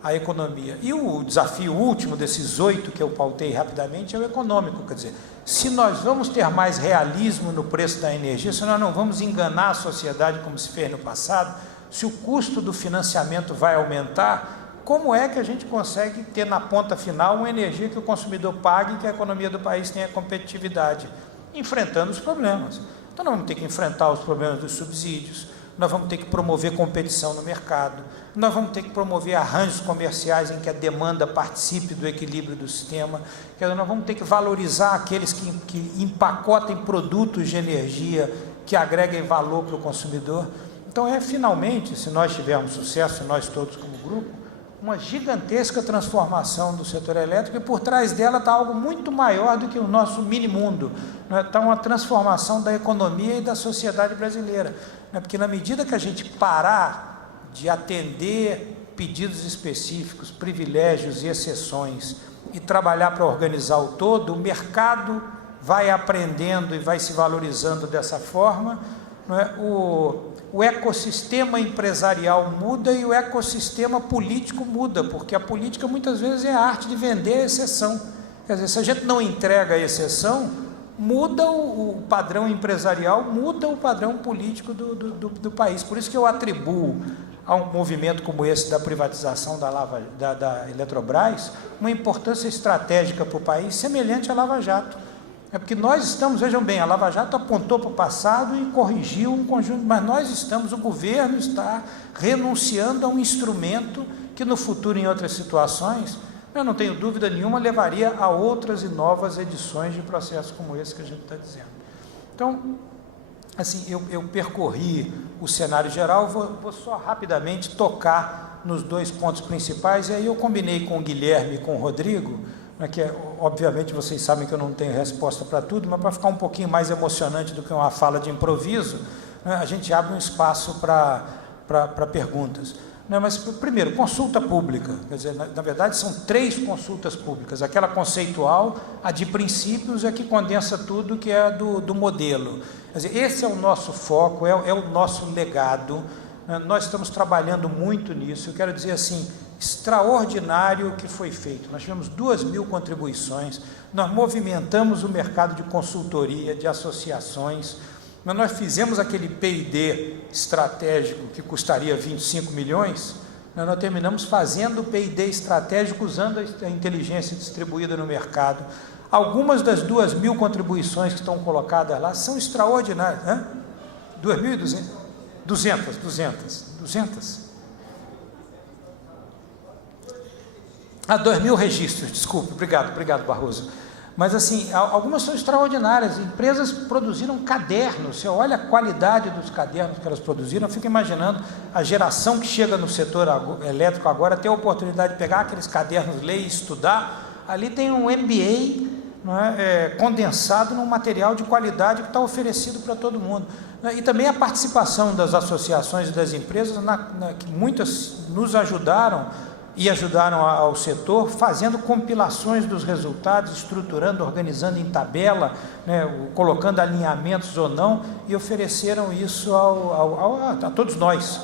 a economia. E o desafio último desses 8 que eu pautei rapidamente é o econômico. Quer dizer, se nós vamos ter mais realismo no preço da energia, se nós não vamos enganar a sociedade como se fez no passado, se o custo do financiamento vai aumentar, como é que a gente consegue ter na ponta final uma energia que o consumidor pague e que a economia do país tenha competitividade? Enfrentando os problemas. Então nós vamos ter que enfrentar os problemas dos subsídios, nós vamos ter que promover competição no mercado, nós vamos ter que promover arranjos comerciais em que a demanda participe do equilíbrio do sistema, nós vamos ter que valorizar aqueles que empacotem produtos de energia que agreguem valor para o consumidor. Então finalmente, se nós tivermos sucesso, nós todos como grupo, uma gigantesca transformação do setor elétrico, e por trás dela está algo muito maior do que o nosso mini-mundo, né? Está uma transformação da economia e da sociedade brasileira, né? Porque na medida que a gente parar de atender pedidos específicos, privilégios e exceções, e trabalhar para organizar o todo, o mercado vai aprendendo e vai se valorizando dessa forma, né? O ecossistema empresarial muda e o ecossistema político muda, porque a política muitas vezes é a arte de vender a exceção. Quer dizer, se a gente não entrega a exceção, muda o padrão empresarial, muda o padrão político do país. Por isso que eu atribuo a um movimento como esse da privatização da Eletrobras uma importância estratégica para o país semelhante à Lava Jato. É porque nós estamos, vejam bem, a Lava Jato apontou para o passado e corrigiu um conjunto, mas nós estamos, o governo está renunciando a um instrumento que no futuro, em outras situações, eu não tenho dúvida nenhuma, levaria a outras e novas edições de processos como esse que a gente está dizendo. Então, assim, eu percorri o cenário geral, vou só rapidamente tocar nos 2 pontos principais, e aí eu combinei com o Guilherme e com o Rodrigo, que obviamente vocês sabem que eu não tenho resposta para tudo, mas para ficar um pouquinho mais emocionante do que uma fala de improviso, né, a gente abre um espaço para perguntas. Mas primeiro, consulta pública, quer dizer, na verdade são 3 consultas públicas, aquela conceitual, a de princípios, é que condensa tudo, que é do modelo. Quer dizer, esse é o nosso foco, é o nosso legado, né? Nós estamos trabalhando muito nisso. Eu quero dizer assim, extraordinário o que foi feito. Nós tivemos 2.000 contribuições, nós movimentamos o mercado de consultoria, de associações, mas nós fizemos aquele P&D estratégico que custaria 25 milhões, nós terminamos fazendo o P&D estratégico usando a inteligência distribuída no mercado. Algumas das 2.000 contribuições que estão colocadas lá são extraordinárias. 2.200? 200. 2.000 registros, desculpe, obrigado Barroso. Mas assim, algumas são extraordinárias, empresas produziram cadernos, você olha a qualidade dos cadernos que elas produziram, eu fico imaginando a geração que chega no setor elétrico agora, ter a oportunidade de pegar aqueles cadernos, ler e estudar, ali tem um MBA, não é, condensado num material de qualidade que está oferecido para todo mundo. E também a participação das associações e das empresas, que muitas nos ajudaram, e ajudaram ao setor, fazendo compilações dos resultados, estruturando, organizando em tabela, né, colocando alinhamentos ou não, e ofereceram isso a todos nós.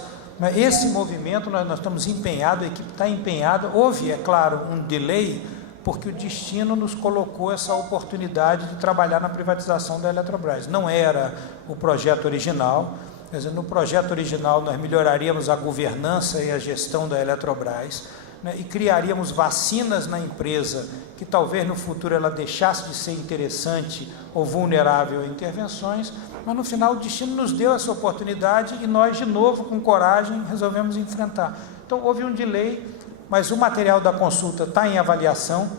Esse movimento nós estamos empenhados, a equipe está empenhada. Houve, é claro, um delay, porque o destino nos colocou essa oportunidade de trabalhar na privatização da Eletrobras. Não era o projeto original. Quer dizer, no projeto original nós melhoraríamos a governança e a gestão da Eletrobras, né, e criaríamos vacinas na empresa que talvez no futuro ela deixasse de ser interessante ou vulnerável a intervenções, mas no final o destino nos deu essa oportunidade e nós de novo com coragem resolvemos enfrentar. Então houve um delay, mas o material da consulta está em avaliação,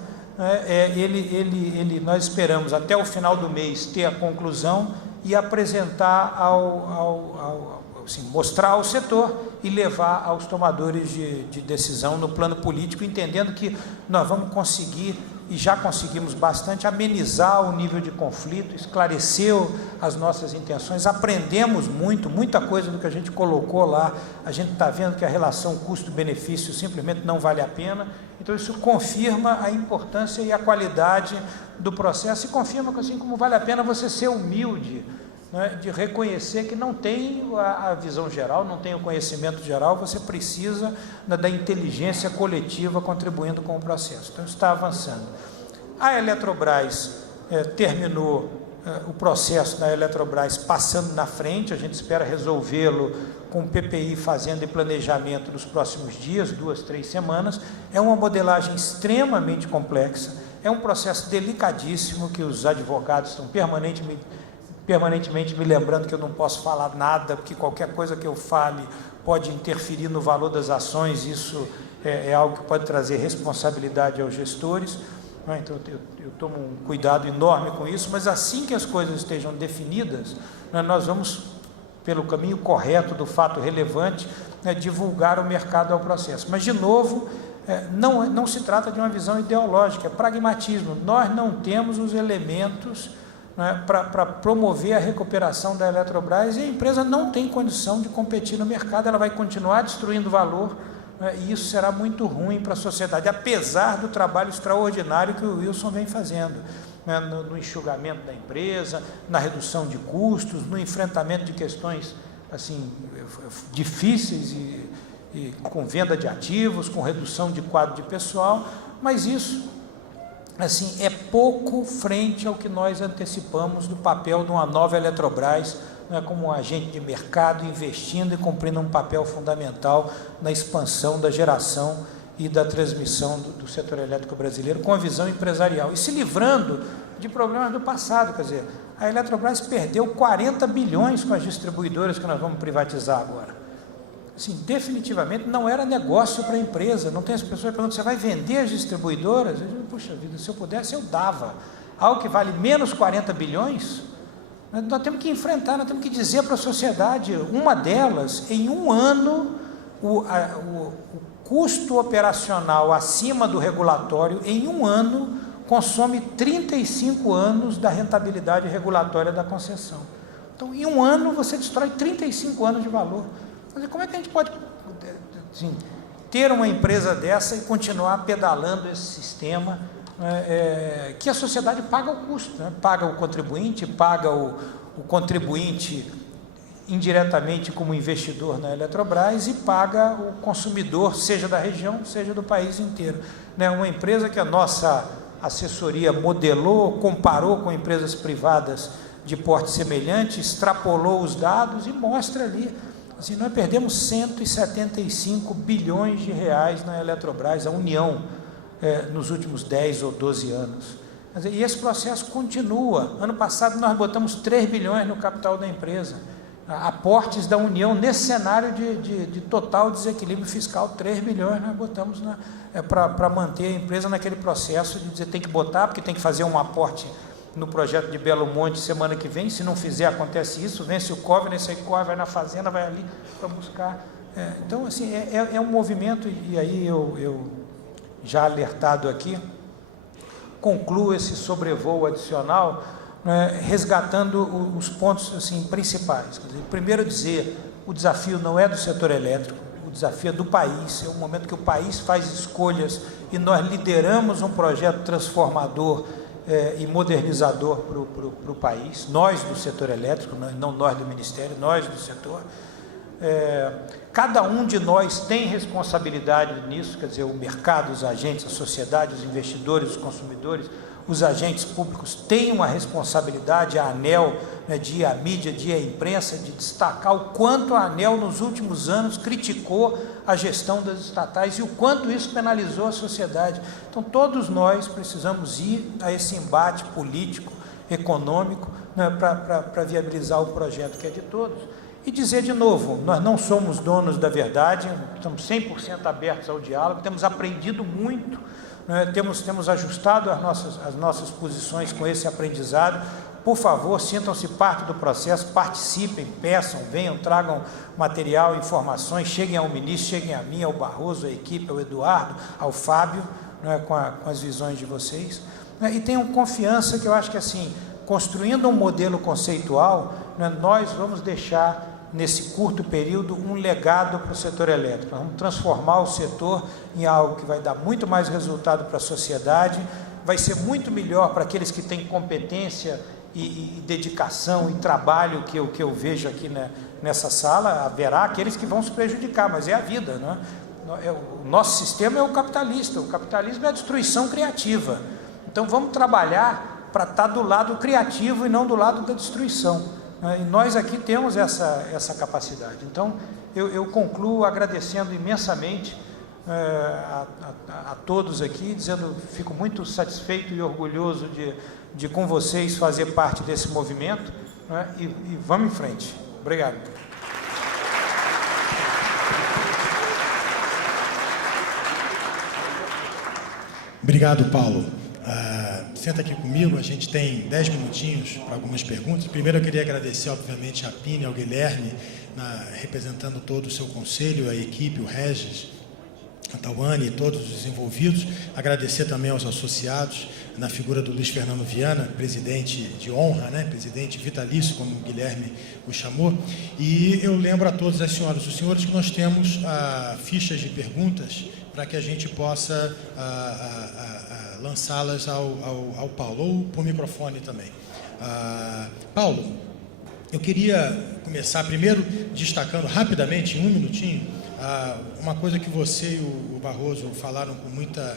nós esperamos até o final do mês ter a conclusão e apresentar assim, mostrar ao setor e levar aos tomadores de decisão no plano político, entendendo que nós vamos conseguir, e já conseguimos bastante, amenizar o nível de conflito, esclareceu as nossas intenções, aprendemos muita coisa do que a gente colocou lá, a gente está vendo que a relação custo-benefício simplesmente não vale a pena, então isso confirma a importância e a qualidade do processo, e confirma que assim como vale a pena você ser humilde, né, de reconhecer que não tem a visão geral, não tem o conhecimento geral, você precisa da inteligência coletiva contribuindo com o processo. Então, isso está avançando. A Eletrobras terminou o processo da Eletrobras passando na frente, a gente espera resolvê-lo com o PPI fazendo e planejamento nos próximos dias, 2, 3 semanas. É uma modelagem extremamente complexa, é um processo delicadíssimo que os advogados estão permanentemente me lembrando que eu não posso falar nada, porque qualquer coisa que eu fale pode interferir no valor das ações, isso é algo que pode trazer responsabilidade aos gestores, né? Então eu tomo um cuidado enorme com isso, mas assim que as coisas estejam definidas, né, nós vamos, pelo caminho correto do fato relevante, né, divulgar o mercado ao processo. Mas, de novo, não se trata de uma visão ideológica, é pragmatismo. Nós não temos os elementos, né, para promover a recuperação da Eletrobras, e a empresa não tem condição de competir no mercado, ela vai continuar destruindo valor, né, e isso será muito ruim para a sociedade, apesar do trabalho extraordinário que o Wilson vem fazendo, né, no enxugamento da empresa, na redução de custos, no enfrentamento de questões assim, difíceis e com venda de ativos, com redução de quadro de pessoal, mas isso assim, é pouco frente ao que nós antecipamos do papel de uma nova Eletrobras, né, como um agente de mercado, investindo e cumprindo um papel fundamental na expansão da geração e da transmissão do setor elétrico brasileiro, com a visão empresarial, e se livrando de problemas do passado. Quer dizer, a Eletrobras perdeu 40 bilhões com as distribuidoras que nós vamos privatizar agora. Assim, definitivamente não era negócio para a empresa. Não tem as pessoas perguntando, você vai vender as distribuidoras? Eu digo, puxa vida, se eu pudesse eu dava. Algo que vale menos 40 bilhões, nós temos que enfrentar, nós temos que dizer para a sociedade, uma delas, em um ano, o custo operacional acima do regulatório, em um ano, consome 35 anos da rentabilidade regulatória da concessão. Então, em um ano, você destrói 35 anos de valor. Como é que a gente pode, assim, ter uma empresa dessa e continuar pedalando esse sistema, que a sociedade paga o custo, né? Paga o contribuinte indiretamente como investidor na Eletrobras e paga o consumidor, seja da região, seja do país inteiro. Né? Uma empresa que a nossa assessoria modelou, comparou com empresas privadas de porte semelhante, extrapolou os dados e mostra ali, assim, nós perdemos 175 bilhões de reais na Eletrobras, a União, nos últimos 10 ou 12 anos. E esse processo continua. Ano passado nós botamos 3 bilhões no capital da empresa, aportes da União nesse cenário de total desequilíbrio fiscal. 3 bilhões nós botamos para manter a empresa naquele processo de dizer tem que botar, porque tem que fazer um aporte no projeto de Belo Monte semana que vem, se não fizer acontece isso, vence o COV, nesse aí corre, vai na fazenda, vai ali para buscar. Então, assim, é um movimento, e aí eu já alertado aqui, concluo esse sobrevoo adicional, resgatando os pontos assim, principais. Quer dizer, primeiro dizer, o desafio não é do setor elétrico, o desafio é do país, é o momento que o país faz escolhas e nós lideramos um projeto transformador e modernizador para o país, nós do setor elétrico, não nós do Ministério, nós do setor. Cada um de nós tem responsabilidade nisso, quer dizer, o mercado, os agentes, a sociedade, os investidores, os consumidores, os agentes públicos têm uma responsabilidade, a ANEEL, a mídia, a imprensa, de destacar o quanto a ANEEL nos últimos anos criticou a gestão das estatais e o quanto isso penalizou a sociedade. Então todos nós precisamos ir a esse embate político, econômico, para viabilizar o projeto que é de todos. E dizer de novo, nós não somos donos da verdade, estamos 100% abertos ao diálogo, temos aprendido muito, temos ajustado as nossas posições com esse aprendizado. Por favor, sintam-se parte do processo, participem, peçam, venham, tragam material, informações, cheguem ao ministro, cheguem a mim, ao Barroso, à equipe, ao Eduardo, ao Fábio, com as visões de vocês. E tenham confiança que eu acho que, assim, construindo um modelo conceitual, nós vamos deixar, nesse curto período, um legado para o setor elétrico. Nós vamos transformar o setor em algo que vai dar muito mais resultado para a sociedade, vai ser muito melhor para aqueles que têm competência e dedicação e trabalho que eu vejo aqui nessa sala. Haverá aqueles que vão se prejudicar, mas é a vida, né? O nosso sistema é o capitalismo é a destruição criativa. Então vamos trabalhar para estar do lado criativo e não do lado da destruição. E nós aqui temos essa capacidade. Então, eu concluo agradecendo imensamente a todos aqui, dizendo que fico muito satisfeito e orgulhoso de com vocês fazer parte desse movimento, e vamos em frente. Obrigado. Obrigado, Paulo. Senta aqui comigo, a gente tem 10 minutinhos para algumas perguntas. Primeiro eu queria agradecer, obviamente, a Pini, ao Guilherme, representando todo o seu conselho, a equipe, o Regis, a Tawane e todos os envolvidos. Agradecer também aos associados, na figura do Luiz Fernando Viana, presidente de honra, presidente vitalício, como o Guilherme o chamou. E eu lembro a todas as senhoras e os senhores que nós temos fichas de perguntas para que a gente possa lançá-las ao Paulo, ou por microfone também. Paulo, eu queria começar primeiro destacando rapidamente, em um minutinho, uma coisa que você e o Barroso falaram com muita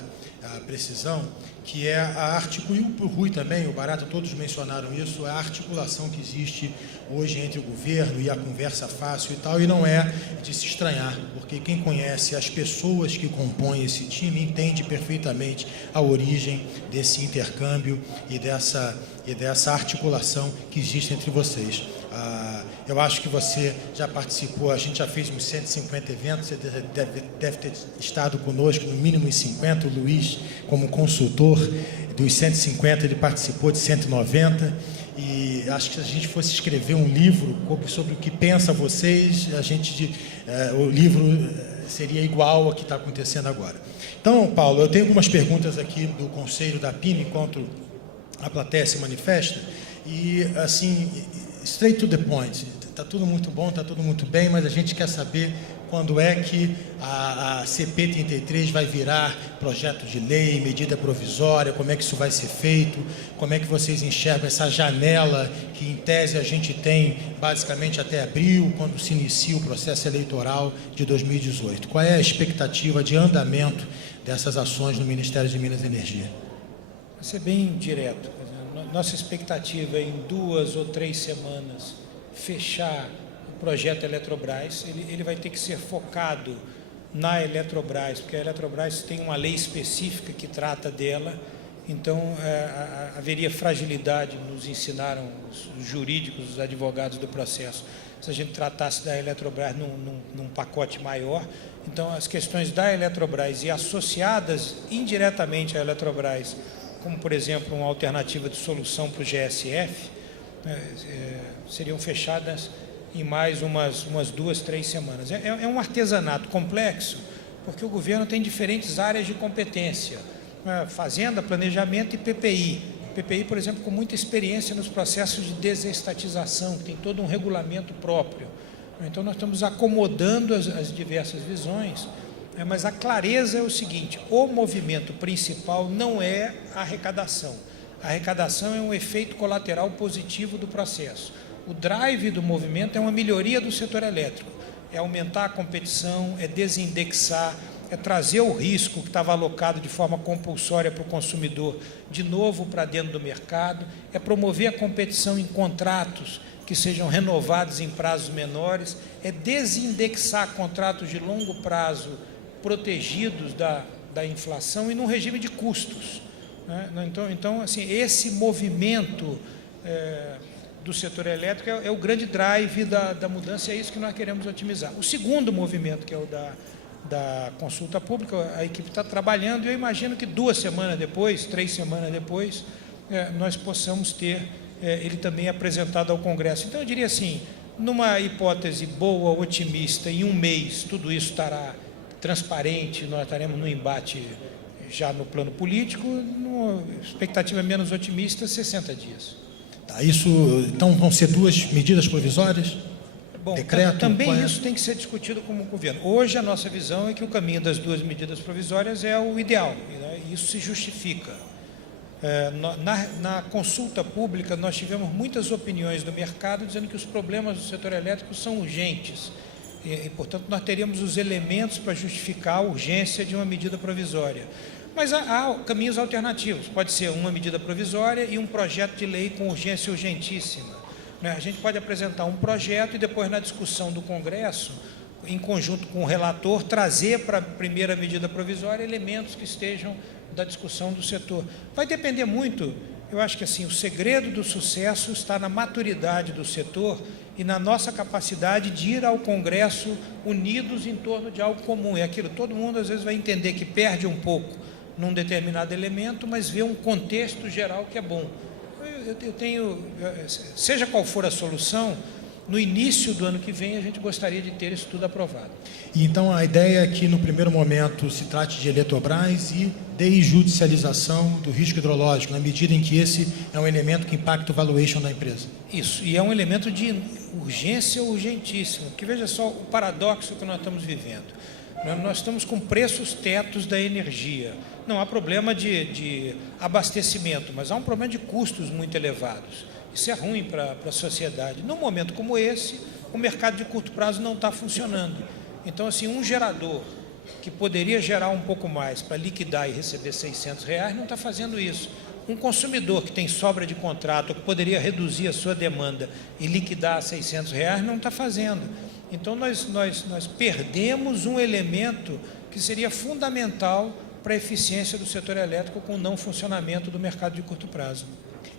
precisão, que é a articulação, e o Rui também, o Barata, todos mencionaram isso, a articulação que existe hoje entre o governo e a conversa fácil e tal, e não é de se estranhar, porque quem conhece as pessoas que compõem esse time entende perfeitamente a origem desse intercâmbio e dessa articulação que existe entre vocês. Eu acho que você já participou, a gente já fez uns 150 eventos, você deve ter estado conosco no mínimo em 50, o Luiz, como consultor, dos 150 ele participou de 190, e acho que se a gente fosse escrever um livro sobre o que pensa vocês, o livro seria igual ao que está acontecendo agora. Então, Paulo, eu tenho algumas perguntas aqui do Conselho da PIN, enquanto a plateia se manifesta, e assim, straight to the point, está tudo muito bom, está tudo muito bem, mas a gente quer saber quando é que a CP33 vai virar projeto de lei, medida provisória, como é que isso vai ser feito, como é que vocês enxergam essa janela que, em tese, a gente tem basicamente até abril, quando se inicia o processo eleitoral de 2018. Qual é a expectativa de andamento dessas ações no Ministério de Minas e Energia? Vou ser bem direto. nossa expectativa é, em 2 ou 3 semanas, fechar o projeto Eletrobras. Ele vai ter que ser focado na Eletrobras, porque a Eletrobras tem uma lei específica que trata dela, então haveria fragilidade, nos ensinaram os jurídicos, os advogados do processo, se a gente tratasse da Eletrobras num pacote maior. Então, as questões da Eletrobras e associadas indiretamente à Eletrobras, como, por exemplo, uma alternativa de solução para o GSF, seriam fechadas em mais umas 2, 3 semanas. É um artesanato complexo, porque o governo tem diferentes áreas de competência, Fazenda, Planejamento e PPI. PPI, por exemplo, com muita experiência nos processos de desestatização, que tem todo um regulamento próprio. Então, nós estamos acomodando as diversas visões, mas a clareza é o seguinte: o movimento principal não é a arrecadação. A arrecadação é um efeito colateral positivo do processo. O drive do movimento é uma melhoria do setor elétrico, é aumentar a competição, é desindexar, é trazer o risco que estava alocado de forma compulsória para o consumidor de novo para dentro do mercado, é promover a competição em contratos que sejam renovados em prazos menores, é desindexar contratos de longo prazo protegidos da inflação e num regime de custos, né? Então, assim, esse movimento do setor elétrico é o grande drive da mudança, e é isso que nós queremos otimizar. O segundo movimento, que é o da consulta pública, a equipe está trabalhando, e eu imagino que 2 semanas depois, 3 semanas depois, nós possamos ter ele também apresentado ao Congresso. Então, eu diria assim, numa hipótese boa, otimista, em 1 mês, tudo isso estará transparente, nós estaremos no embate já no plano político, numa expectativa menos otimista, 60 dias. Tá, isso, então, vão ser 2 medidas provisórias? Bom, decreto, também isso tem que ser discutido como governo. Hoje, a nossa visão é que o caminho das 2 medidas provisórias é o ideal, né? Isso se justifica. Na consulta pública, nós tivemos muitas opiniões do mercado dizendo que os problemas do setor elétrico são urgentes e, portanto, nós teríamos os elementos para justificar a urgência de uma medida provisória. Mas há caminhos alternativos. Pode ser uma medida provisória e um projeto de lei com urgência urgentíssima. A gente pode apresentar um projeto e depois, na discussão do Congresso, em conjunto com o relator, trazer para a primeira medida provisória elementos que estejam da discussão do setor. Vai depender muito, eu acho que assim, o segredo do sucesso está na maturidade do setor e na nossa capacidade de ir ao Congresso unidos em torno de algo comum. É aquilo, todo mundo às vezes vai entender que perde um pouco num determinado elemento, mas vê um contexto geral que é bom. Eu tenho, seja qual for a solução, no início do ano que vem a gente gostaria de ter isso tudo aprovado. E então a ideia é que no primeiro momento se trate de Eletrobras e desjudicialização do risco hidrológico, na medida em que esse é um elemento que impacta o valuation da empresa. Isso, e é um elemento de urgência urgentíssimo, porque veja só o paradoxo que nós estamos vivendo. Nós estamos com preços tetos da energia. Não há problema de abastecimento, mas há um problema de custos muito elevados. Isso é ruim para a sociedade. Num momento como esse, o mercado de curto prazo não está funcionando. Então, assim, um gerador que poderia gerar um pouco mais para liquidar e receber R$600, não está fazendo isso. Um consumidor que tem sobra de contrato, que poderia reduzir a sua demanda e liquidar a R$600, não está fazendo. Então, nós perdemos um elemento que seria fundamental para a eficiência do setor elétrico com o não funcionamento do mercado de curto prazo.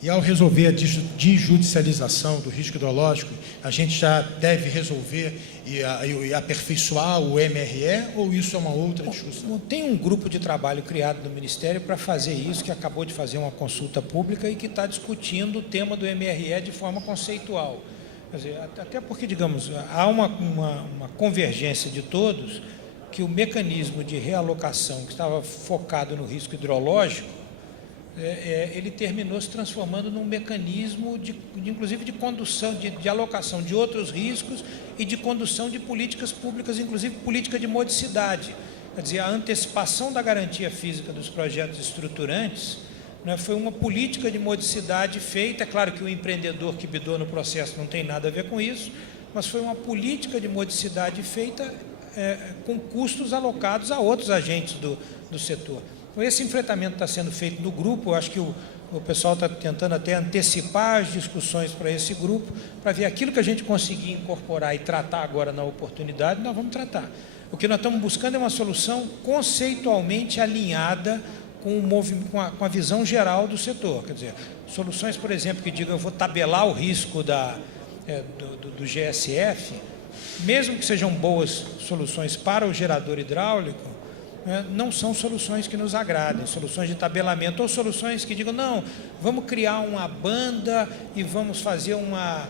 E ao resolver a desjudicialização do risco hidrológico, a gente já deve resolver e aperfeiçoar o MRE, ou isso é uma outra discussão? Tem um grupo de trabalho criado no Ministério para fazer isso, que acabou de fazer uma consulta pública e que está discutindo o tema do MRE de forma conceitual. Quer dizer, até porque, digamos, há uma convergência de todos que o mecanismo de realocação que estava focado no risco hidrológico, ele terminou se transformando num mecanismo, inclusive de condução, de alocação de outros riscos e de condução de políticas públicas, inclusive política de modicidade. Quer dizer, a antecipação da garantia física dos projetos estruturantes, né, foi uma política de modicidade feita. É claro que o empreendedor que bidou no processo não tem nada a ver com isso, mas foi uma política de modicidade feita com custos alocados a outros agentes do setor. Então, esse enfrentamento está sendo feito no grupo. Eu acho que o o pessoal está tentando até antecipar as discussões para esse grupo, para ver aquilo que a gente conseguir incorporar e tratar agora na oportunidade, nós vamos tratar. O que nós estamos buscando é uma solução conceitualmente alinhada com a visão geral do setor. Quer dizer, soluções, por exemplo, que digam eu vou tabelar o risco do GSF, mesmo que sejam boas soluções para o gerador hidráulico, não são soluções que nos agradem, soluções de tabelamento, ou soluções que digam, não, vamos criar uma banda e vamos fazer uma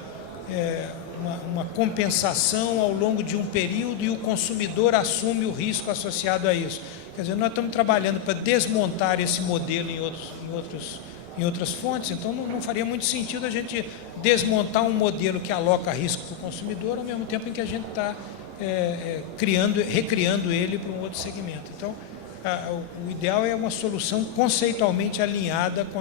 compensação ao longo de um período e o consumidor assume o risco associado a isso. Quer dizer, nós estamos trabalhando para desmontar esse modelo em outras fontes, então não faria muito sentido a gente desmontar um modelo que aloca risco para o consumidor, ao mesmo tempo em que a gente está recriando ele para um outro segmento. Então, o ideal é uma solução conceitualmente alinhada com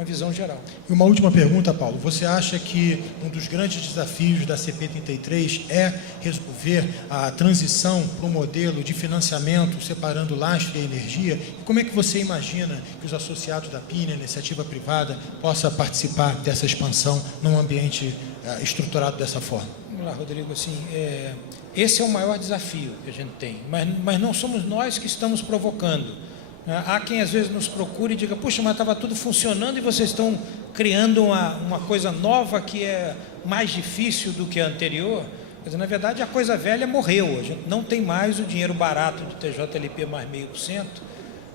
a visão geral. E uma última pergunta, Paulo. Você acha que um dos grandes desafios da CP33 é resolver a transição para um modelo de financiamento separando lastro e energia? E como é que você imagina que os associados da PINE, a iniciativa privada, possa participar dessa expansão num ambiente estruturado dessa forma? Vamos lá, Rodrigo. Assim, esse é o maior desafio que a gente tem, mas não somos nós que estamos provocando. Há quem às vezes nos procure e diga, puxa, mas estava tudo funcionando e vocês estão criando uma coisa nova que é mais difícil do que a anterior. Quer dizer, na verdade, a coisa velha morreu, a gente não tem mais o dinheiro barato de TJLP mais 0,5%,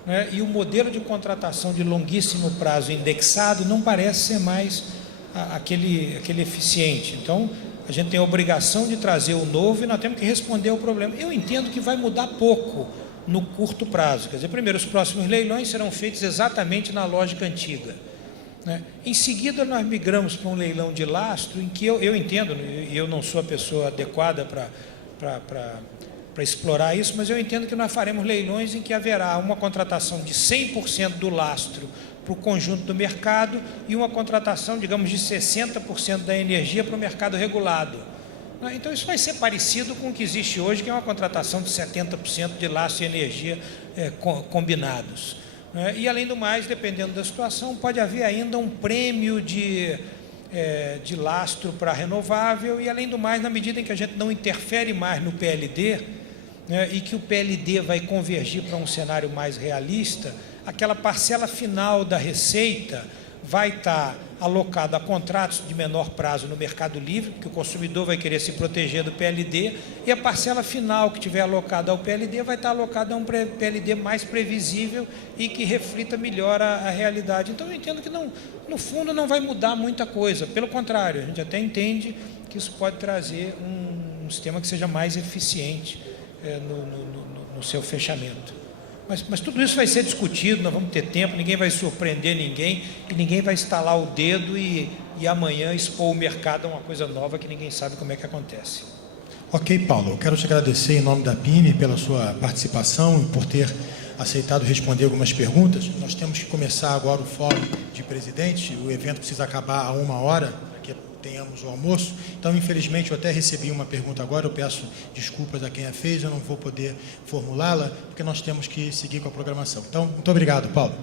né? E o modelo de contratação de longuíssimo prazo indexado não parece ser mais aquele eficiente. Então, a gente tem a obrigação de trazer o novo e nós temos que responder ao problema. Eu entendo que vai mudar pouco no curto prazo. Quer dizer, primeiro, os próximos leilões serão feitos exatamente na lógica antiga, né? Em seguida, nós migramos para um leilão de lastro, em que eu entendo, e eu não sou a pessoa adequada para explorar isso, mas eu entendo que nós faremos leilões em que haverá uma contratação de 100% do lastro para o conjunto do mercado e uma contratação, digamos, de 60% da energia para o mercado regulado. Então, isso vai ser parecido com o que existe hoje, que é uma contratação de 70% de lastro e energia combinados. E, além do mais, dependendo da situação, pode haver ainda um prêmio de lastro para renovável e, além do mais, na medida em que a gente não interfere mais no PLD, e que o PLD vai convergir para um cenário mais realista, aquela parcela final da receita vai estar alocada a contratos de menor prazo no mercado livre, porque o consumidor vai querer se proteger do PLD, e a parcela final que tiver alocada ao PLD vai estar alocada a um PLD mais previsível e que reflita melhor a realidade. Então, eu entendo que no fundo não vai mudar muita coisa, pelo contrário, a gente até entende que isso pode trazer um sistema que seja mais eficiente no seu fechamento. Mas tudo isso vai ser discutido, nós vamos ter tempo, ninguém vai surpreender ninguém e ninguém vai estalar o dedo e amanhã expor o mercado a uma coisa nova que ninguém sabe como é que acontece. Ok, Paulo, eu quero te agradecer em nome da PINE pela sua participação e por ter aceitado responder algumas perguntas. Nós temos que começar agora o fórum de presidente, o evento precisa acabar a 1h, para que tenhamos o almoço. Então, infelizmente, eu até recebi uma pergunta agora, eu peço desculpas a quem a fez, eu não vou poder formulá-la, porque nós temos que seguir com a programação. Então, muito obrigado, Paulo.